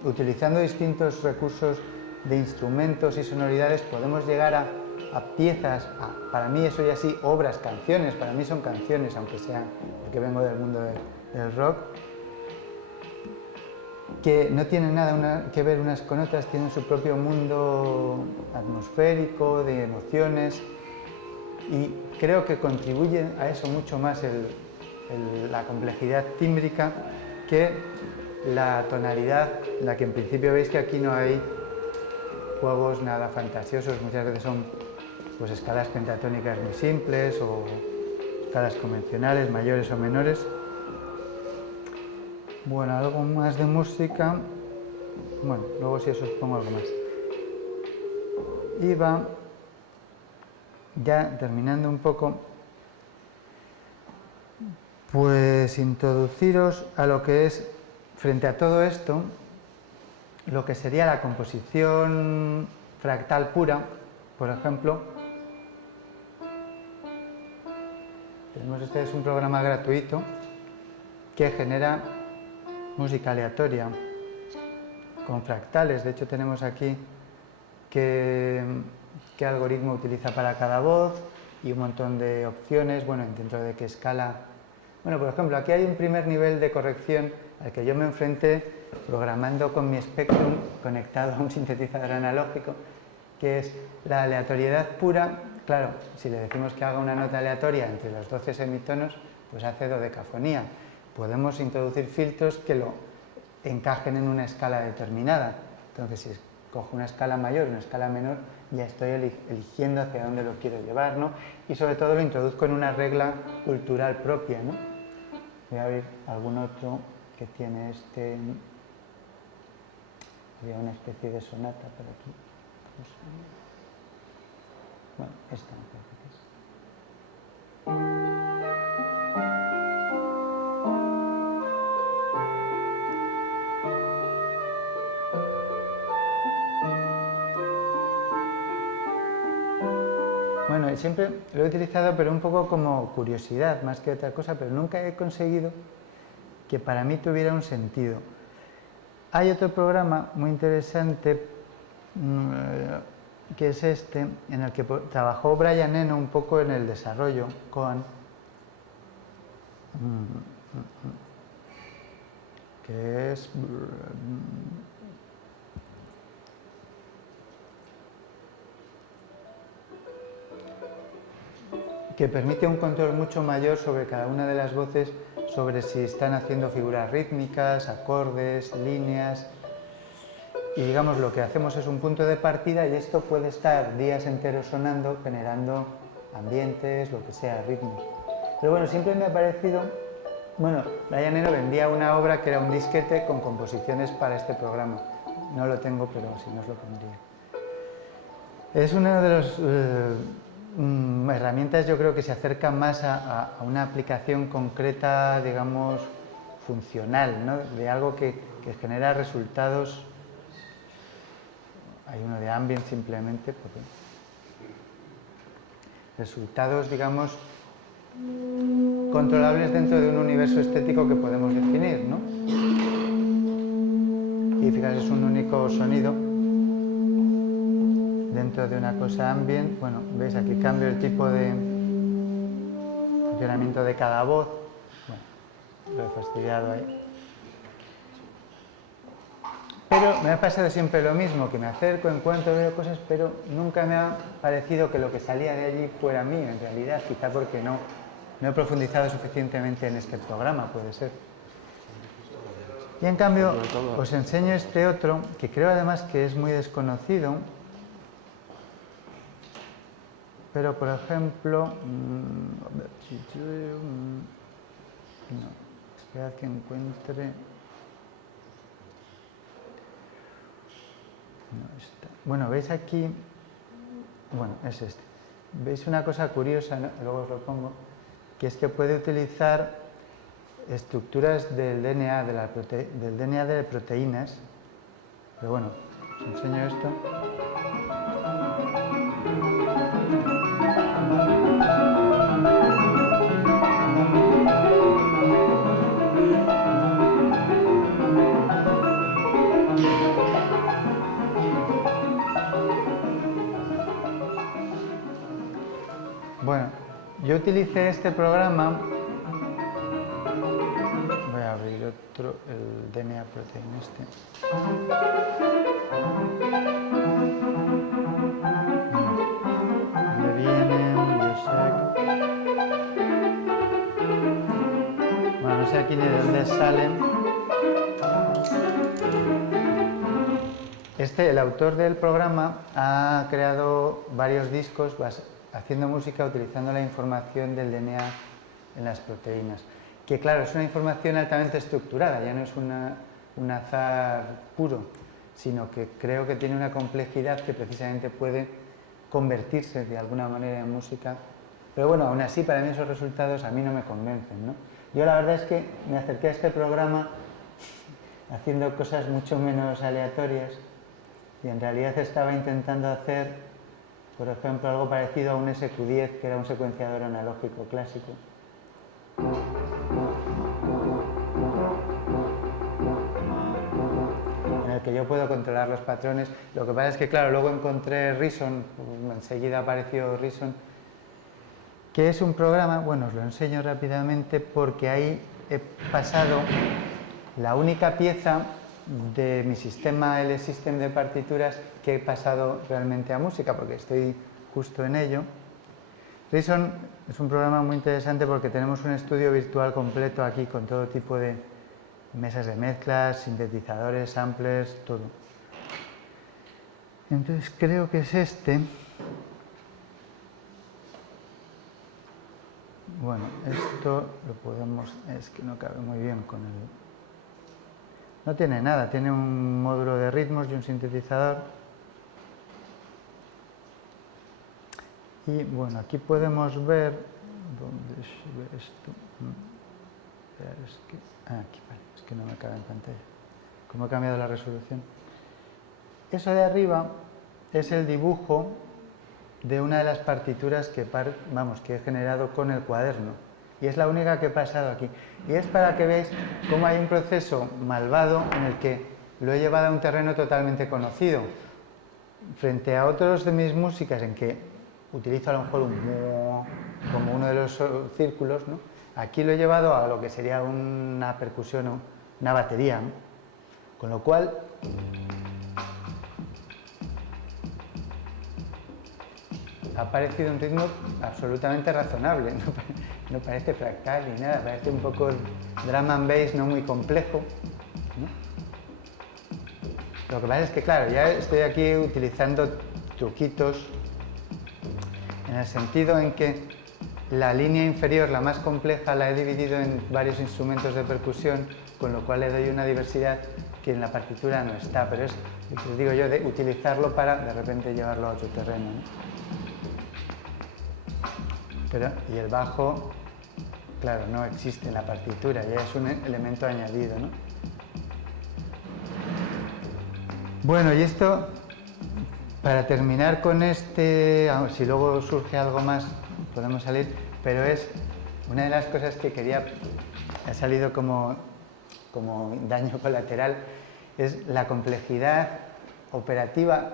utilizando distintos recursos de instrumentos y sonoridades, podemos llegar a piezas, para mí eso ya sí, obras, canciones, para mí son canciones, aunque sea, porque vengo del mundo del rock, que no tienen nada que ver unas con otras, tienen su propio mundo atmosférico, de emociones, y creo que contribuye a eso mucho más la complejidad tímbrica que la tonalidad, en la que en principio veis que aquí no hay juegos nada fantasiosos, muchas veces son pues escalas pentatónicas muy simples o escalas convencionales, mayores o menores. Bueno, algo más de música, bueno, luego si eso os pongo algo más. Y va ya terminando un poco, pues introduciros a lo que es, frente a todo esto, lo que sería la composición fractal pura, por ejemplo. Este es un programa gratuito que genera música aleatoria con fractales. De hecho, tenemos aquí qué algoritmo utiliza para cada voz y un montón de opciones, bueno, dentro de qué escala. Bueno, por ejemplo, aquí hay un primer nivel de corrección al que yo me enfrenté programando con mi Spectrum conectado a un sintetizador analógico, que es la aleatoriedad pura. Claro, si le decimos que haga una nota aleatoria entre los 12 semitonos, pues hace dodecafonía. Podemos introducir filtros que lo encajen en una escala determinada. Entonces, si cojo una escala mayor, una escala menor, ya estoy eligiendo hacia dónde lo quiero llevar, ¿no? Y sobre todo lo introduzco en una regla cultural propia, ¿no? Voy a ver algún otro que tiene había una especie de sonata por aquí. Bueno, esta me parece que es. Bueno, siempre lo he utilizado, pero un poco como curiosidad, más que otra cosa, pero nunca he conseguido que para mí tuviera un sentido. Hay otro programa muy interesante, que es este, en el que trabajó Brian Eno un poco en el desarrollo con que es que permite un control mucho mayor sobre cada una de las voces, sobre si están haciendo figuras rítmicas, acordes, líneas. Y digamos, lo que hacemos es un punto de partida y esto puede estar días enteros sonando, generando ambientes, lo que sea, ritmos. Pero bueno, siempre me ha parecido... Bueno, Brian Eno vendía una obra que era un disquete con composiciones para este programa. No lo tengo, pero si no os lo pondría. Es una de las herramientas, yo creo, que se acerca más a una aplicación concreta, digamos, funcional, ¿no? De algo que genera resultados. Hay uno de ambient simplemente, porque resultados, digamos, controlables dentro de un universo estético que podemos definir, ¿no? Y fijaos, es un único sonido dentro de una cosa ambient. Bueno, veis aquí cambio el tipo de funcionamiento de cada voz. Bueno, lo he fastidiado ahí. Pero me ha pasado siempre lo mismo, que me acerco, encuentro, veo cosas, pero nunca me ha parecido que lo que salía de allí fuera mío, en realidad, quizá porque no he profundizado suficientemente en este programa, puede ser. Y en cambio, os enseño este otro, que creo además que es muy desconocido, pero por ejemplo, no, esperad que encuentre... No está. Bueno, veis aquí, bueno, es este. Veis una cosa curiosa, ¿no? Luego os lo pongo, que es que puede utilizar estructuras del DNA, del DNA de proteínas. Pero bueno, os enseño esto. Bueno, yo utilicé este programa, voy a abrir otro, el DNA protein este. ¿Dónde vienen? Bueno, no sé aquí ni de dónde salen. El autor del programa ha creado varios discos haciendo música utilizando la información del DNA en las proteínas. Que claro, es una información altamente estructurada, ya no es un azar puro, sino que creo que tiene una complejidad que precisamente puede convertirse de alguna manera en música. Pero bueno, aún así para mí esos resultados a mí no me convencen, ¿no? Yo la verdad es que me acerqué a este programa haciendo cosas mucho menos aleatorias y en realidad estaba intentando hacer, por ejemplo, algo parecido a un SQ10, que era un secuenciador analógico clásico. En el que yo puedo controlar los patrones. Lo que pasa es que, claro, luego encontré Reason, enseguida apareció Reason, que es un programa, bueno, os lo enseño rápidamente porque ahí he pasado la única pieza de mi sistema L-System de partituras que he pasado realmente a música, porque estoy justo en ello. Reason es un programa muy interesante porque tenemos un estudio virtual completo aquí con todo tipo de mesas de mezclas, sintetizadores, samplers, todo. Entonces creo que es este. Bueno, esto lo podemos... es que no cabe muy bien con el... No tiene nada, tiene un módulo de ritmos y un sintetizador. Y bueno, aquí podemos ver... ¿Dónde se ve esto? Aquí, vale, es que no me cabe en pantalla. ¿Cómo he cambiado la resolución? Eso de arriba es el dibujo de una de las partituras que he generado con el cuaderno. Y es la única que he pasado aquí. Y es para que veáis cómo hay un proceso malvado en el que lo he llevado a un terreno totalmente conocido. Frente a otros de mis músicas en que utilizo a lo mejor un como uno de los círculos, ¿no? Aquí lo he llevado a lo que sería una percusión o una batería, ¿no? Con lo cual ha parecido un ritmo absolutamente razonable, no parece fractal ni nada, parece un poco drum and bass no muy complejo, ¿no? Lo que pasa es que, claro, ya estoy aquí utilizando truquitos en el sentido en que la línea inferior, la más compleja, la he dividido en varios instrumentos de percusión, con lo cual le doy una diversidad que en la partitura no está, pero es, les digo yo, de utilizarlo para de repente llevarlo a otro terreno, ¿no? Y el bajo, claro, no existe en la partitura, ya es un elemento añadido, ¿no? Bueno, y esto, para terminar con si luego surge algo más, podemos salir, pero es una de las cosas que ha salido como daño colateral, es la complejidad operativa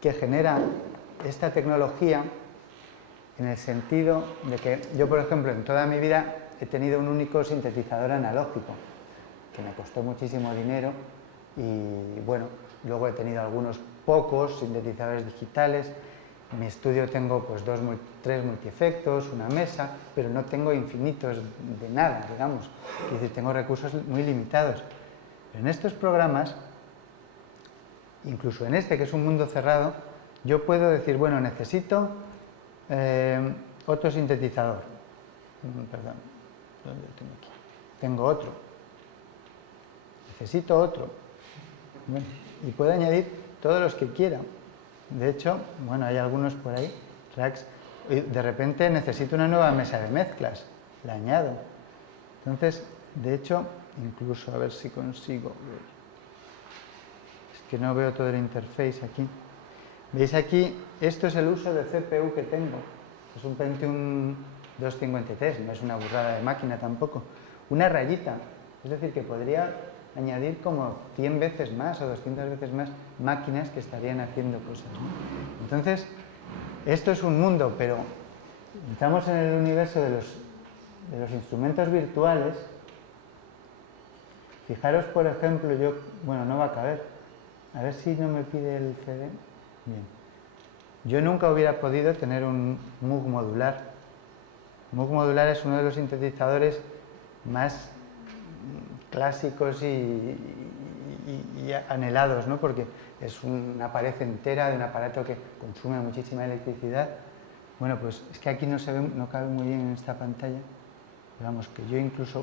que genera esta tecnología, en el sentido de que yo, por ejemplo, en toda mi vida he tenido un único sintetizador analógico, que me costó muchísimo dinero y, bueno, luego he tenido algunos pocos sintetizadores digitales. En mi estudio tengo pues 3 multiefectos, una mesa, pero no tengo infinitos de nada, digamos. Es decir, tengo recursos muy limitados. Pero en estos programas, incluso en este, que es un mundo cerrado, yo puedo decir, bueno, necesito otro sintetizador. Perdón, ¿dónde lo tengo aquí? Tengo otro. Necesito otro. Bueno, y puedo añadir todos los que quiera. De hecho, bueno, hay algunos por ahí, tracks. De repente necesito una nueva mesa de mezclas. La añado. Entonces, de hecho, incluso a ver si consigo. Es que no veo todo el interface aquí. ¿Veis aquí? Esto es el uso de CPU que tengo. Es un Pentium 253, no es una burrada de máquina tampoco. Una rayita. Es decir, que podría añadir como 100 veces más o 200 veces más máquinas que estarían haciendo cosas, ¿no? Entonces, esto es un mundo, pero estamos en el universo de los instrumentos virtuales. Fijaros, por ejemplo, bueno, no va a caber. A ver si no me pide el CD. Bien. Yo nunca hubiera podido tener un Moog modular. Moog modular es uno de los sintetizadores más clásicos y anhelados, ¿no? Porque es una pared entera de un aparato que consume muchísima electricidad. Bueno, pues es que aquí no se ve, no cabe muy bien en esta pantalla. Pero vamos, que yo incluso...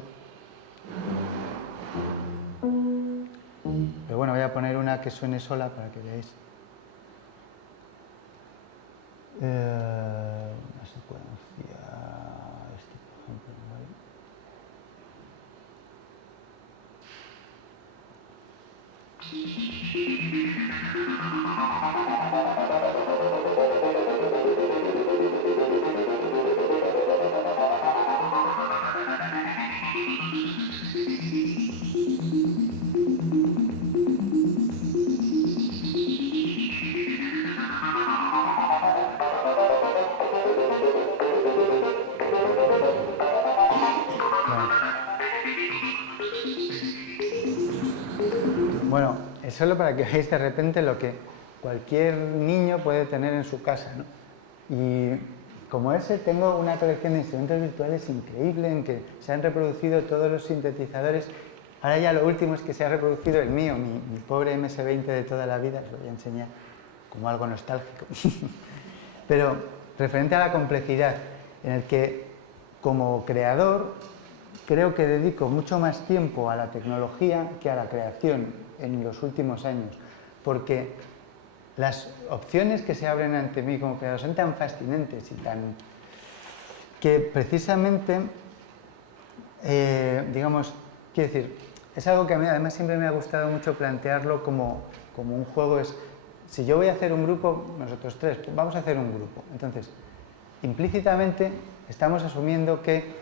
Pero bueno, voy a poner una que suene sola para que veáis. Una secuencia... Este, por ejemplo, ¿vale? Bueno, es solo para que veáis de repente lo que cualquier niño puede tener en su casa, ¿no? Y como ese, tengo una colección de instrumentos virtuales increíble en que se han reproducido todos los sintetizadores. Ahora ya lo último es que se ha reproducido el mío, mi pobre MS-20 de toda la vida, os lo voy a enseñar como algo nostálgico. Pero referente a la complejidad, en el que como creador creo que dedico mucho más tiempo a la tecnología que a la creación en los últimos años, porque las opciones que se abren ante mí como creador son tan fascinantes y tan... que precisamente, digamos, quiero decir, es algo que a mí además siempre me ha gustado mucho plantearlo como un juego. Es, si yo voy a hacer un grupo, nosotros tres, pues vamos a hacer un grupo. Entonces, implícitamente estamos asumiendo que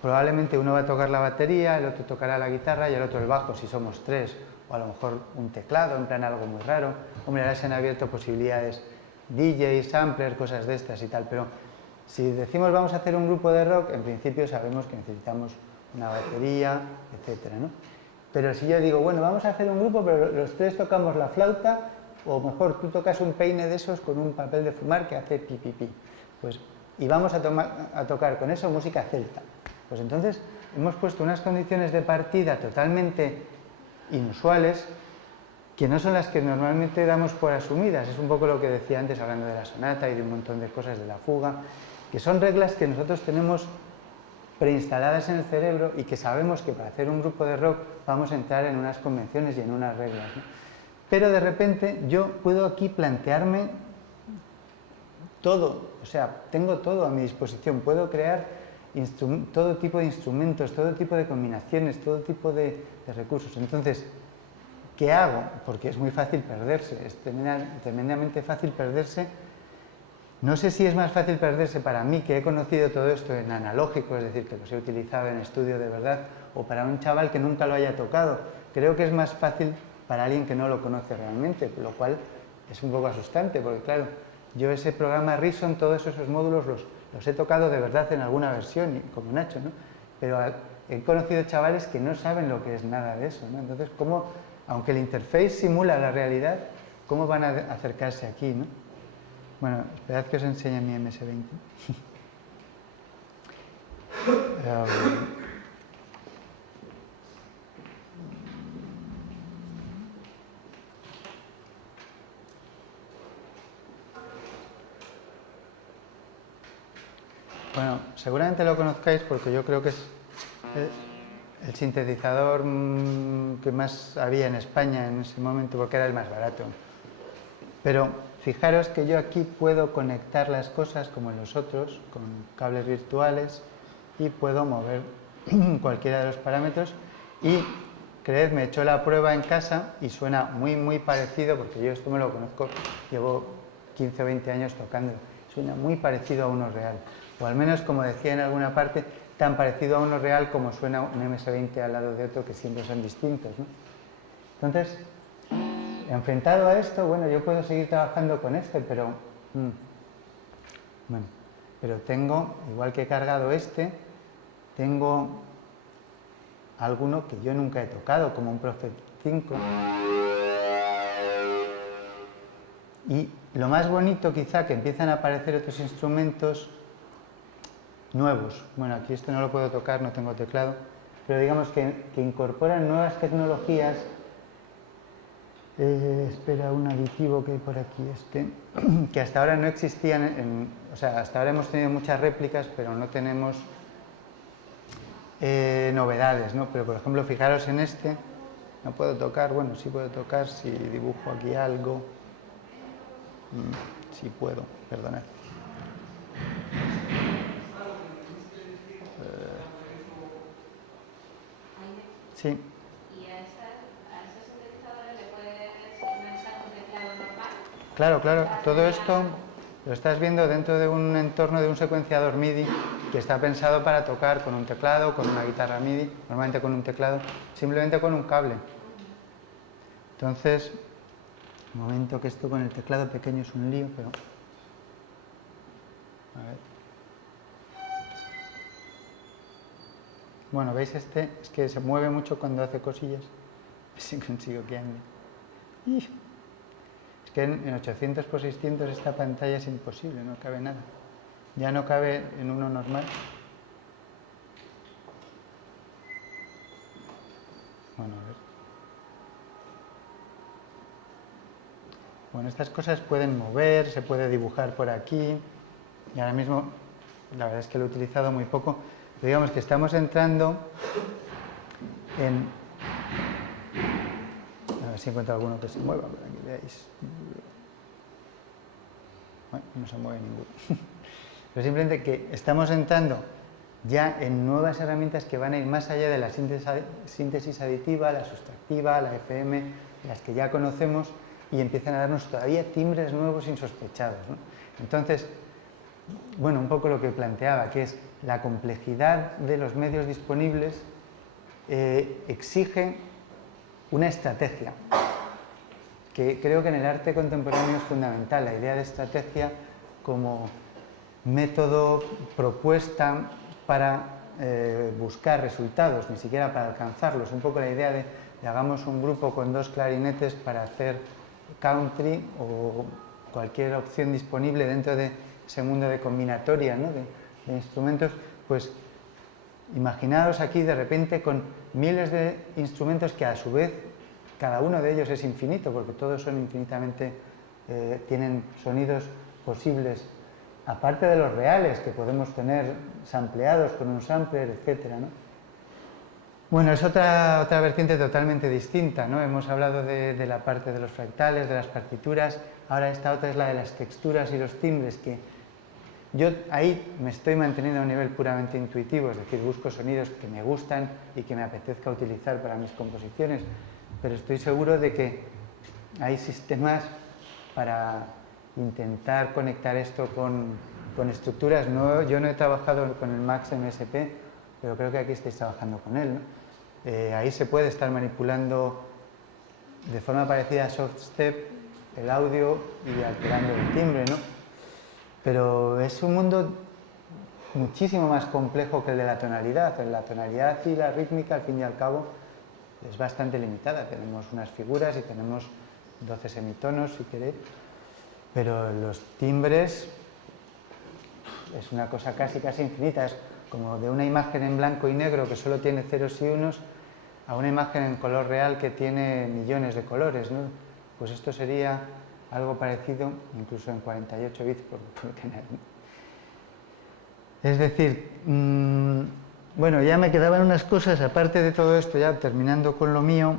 probablemente uno va a tocar la batería, el otro tocará la guitarra y el otro el bajo, si somos tres, o a lo mejor un teclado, en plan algo muy raro. Hombre, ahora se han abierto posibilidades DJ, sampler, cosas de estas y tal, pero si decimos vamos a hacer un grupo de rock, en principio sabemos que necesitamos una batería, etcétera, ¿no? Pero si yo digo, bueno, vamos a hacer un grupo, pero los tres tocamos la flauta, o mejor, tú tocas un peine de esos con un papel de fumar que hace pi, pi, pi, pues, y vamos a tocar con eso música celta. Pues entonces hemos puesto unas condiciones de partida totalmente inusuales que no son las que normalmente damos por asumidas. Es un poco lo que decía antes hablando de la sonata y de un montón de cosas de la fuga, que son reglas que nosotros tenemos preinstaladas en el cerebro y que sabemos que para hacer un grupo de rock vamos a entrar en unas convenciones y en unas reglas, ¿no? Pero de repente yo puedo aquí plantearme todo, o sea, tengo todo a mi disposición, puedo crear todo tipo de instrumentos, todo tipo de combinaciones, todo tipo de recursos. Entonces, ¿qué hago? Porque es muy fácil perderse, es tremendamente fácil perderse. No sé si es más fácil perderse para mí, que he conocido todo esto en analógico, es decir, que los he utilizado en estudio de verdad, o para un chaval que nunca lo haya tocado. Creo que es más fácil para alguien que no lo conoce realmente, lo cual es un poco asustante, porque claro, yo ese programa Reason, todos esos módulos los he tocado de verdad en alguna versión, como Nacho, ¿no? Pero he conocido chavales que no saben lo que es nada de eso, ¿no? Entonces, ¿cómo, aunque el interface simula la realidad, cómo van a acercarse aquí, ¿no? Bueno, esperad que os enseñe mi MS-20. Bueno, seguramente lo conozcáis porque yo creo que es el sintetizador que más había en España en ese momento, porque era el más barato. Pero fijaros que yo aquí puedo conectar las cosas como en los otros, con cables virtuales, y puedo mover cualquiera de los parámetros. Y creedme, he hecho la prueba en casa y suena muy parecido, porque yo esto me lo conozco, llevo 15 o 20 años tocando, suena muy parecido a uno real. O al menos, como decía en alguna parte, tan parecido a uno real como suena un MS-20 al lado de otro, que siempre son distintos, ¿no? Entonces, enfrentado a esto, bueno, yo puedo seguir trabajando con este, pero... bueno, pero tengo, igual que he cargado este, tengo alguno que yo nunca he tocado, como un Prophet 5. Y lo más bonito quizá, que empiezan a aparecer otros instrumentos nuevos. Bueno, aquí esto no lo puedo tocar, no tengo teclado, pero digamos que incorporan nuevas tecnologías. Espera, un aditivo que hay por aquí, que hasta ahora no existían, o sea, hasta ahora hemos tenido muchas réplicas, pero no tenemos novedades, ¿no? Pero por ejemplo, fijaros en este, no puedo tocar, bueno, sí puedo tocar si dibujo aquí algo. Sí puedo, perdonad. Sí. ¿Y a esos sintetizadores le puedes enganchar un teclado normal? Claro, claro. Todo esto lo estás viendo dentro de un entorno de un secuenciador MIDI que está pensado para tocar con un teclado, con una guitarra MIDI, normalmente con un teclado, simplemente con un cable. Entonces, un momento, que esto con el teclado pequeño es un lío, pero... A ver. Bueno, ¿veis este? Es que se mueve mucho cuando hace cosillas. Si consigo que ande. Es que en 800 x 600 esta pantalla es imposible, no cabe nada. Ya no cabe en uno normal. Bueno, a ver. Bueno, estas cosas pueden mover, se puede dibujar por aquí. Y ahora mismo, la verdad es que lo he utilizado muy poco. Pero digamos que estamos entrando en... A ver si encuentro alguno que se mueva, para que veáis. Bueno, no se mueve ninguno. Pero simplemente que estamos entrando ya en nuevas herramientas que van a ir más allá de la síntesis aditiva, la sustractiva, la FM, las que ya conocemos, y empiezan a darnos todavía timbres nuevos insospechados, ¿no? Entonces, bueno, un poco lo que planteaba, que es la complejidad de los medios disponibles exige una estrategia, que creo que en el arte contemporáneo es fundamental, la idea de estrategia como método, propuesta para buscar resultados, ni siquiera para alcanzarlos. Un poco la idea de hagamos un grupo con 2 clarinetes para hacer country o cualquier opción disponible dentro de ese mundo de combinatoria, ¿no? de instrumentos, pues imaginaos aquí de repente con miles de instrumentos que a su vez cada uno de ellos es infinito, porque todos son infinitamente, tienen sonidos posibles, aparte de los reales que podemos tener sampleados con un sampler, etcétera, ¿no? Bueno, es otra vertiente totalmente distinta, ¿no? Hemos hablado de la parte de los fractales, de las partituras, ahora esta otra es la de las texturas y los timbres, que yo ahí me estoy manteniendo a un nivel puramente intuitivo, es decir, busco sonidos que me gustan y que me apetezca utilizar para mis composiciones, pero estoy seguro de que hay sistemas para intentar conectar esto con estructuras. No, yo no he trabajado con el Max MSP, pero creo que aquí estáis trabajando con él, ¿no? Ahí se puede estar manipulando de forma parecida a SoftStep el audio y alterando el timbre, ¿no? Pero es un mundo muchísimo más complejo que el de la tonalidad. La tonalidad y la rítmica, al fin y al cabo, es bastante limitada. Tenemos unas figuras y tenemos 12 semitonos, si queréis, pero los timbres es una cosa casi infinita. Es como de una imagen en blanco y negro que solo tiene ceros y unos a una imagen en color real que tiene millones de colores, ¿no? Pues esto sería algo parecido, incluso en 48 bits por tener. Es decir, bueno, ya me quedaban unas cosas, aparte de todo esto, ya terminando con lo mío,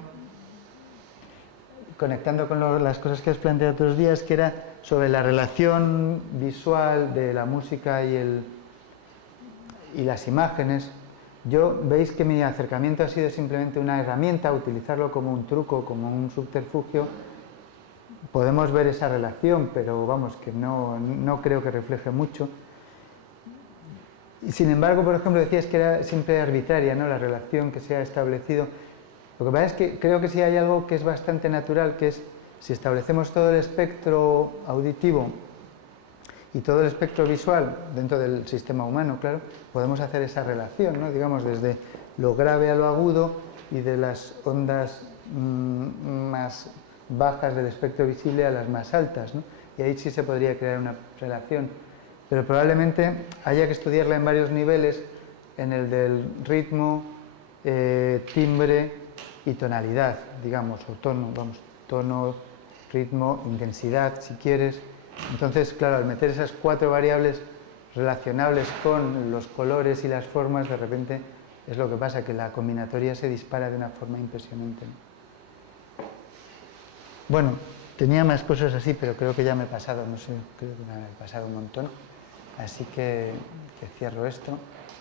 conectando con las cosas que has planteado otros días, que era sobre la relación visual de la música y las imágenes. Veis que mi acercamiento ha sido simplemente una herramienta, utilizarlo como un truco, como un subterfugio. Podemos ver esa relación, pero vamos, que no creo que refleje mucho. Y sin embargo, por ejemplo, decías que era siempre arbitraria, ¿no?, la relación que se ha establecido. Lo que pasa es que creo que sí hay algo que es bastante natural, que es si establecemos todo el espectro auditivo y todo el espectro visual dentro del sistema humano, claro, podemos hacer esa relación, ¿no? Digamos, desde lo grave a lo agudo y de las ondas más bajas del espectro visible a las más altas, ¿no? Y ahí sí se podría crear una relación, pero probablemente haya que estudiarla en varios niveles, en el del ritmo, timbre y tonalidad, digamos, o tono, vamos, tono, ritmo, intensidad, si quieres. Entonces, claro, al meter esas 4 variables relacionables con los colores y las formas, de repente es lo que pasa, que la combinatoria se dispara de una forma impresionante, ¿no? Bueno, tenía más cosas así, pero creo que ya me he pasado, no sé, creo que me he pasado un montón. Así que cierro esto.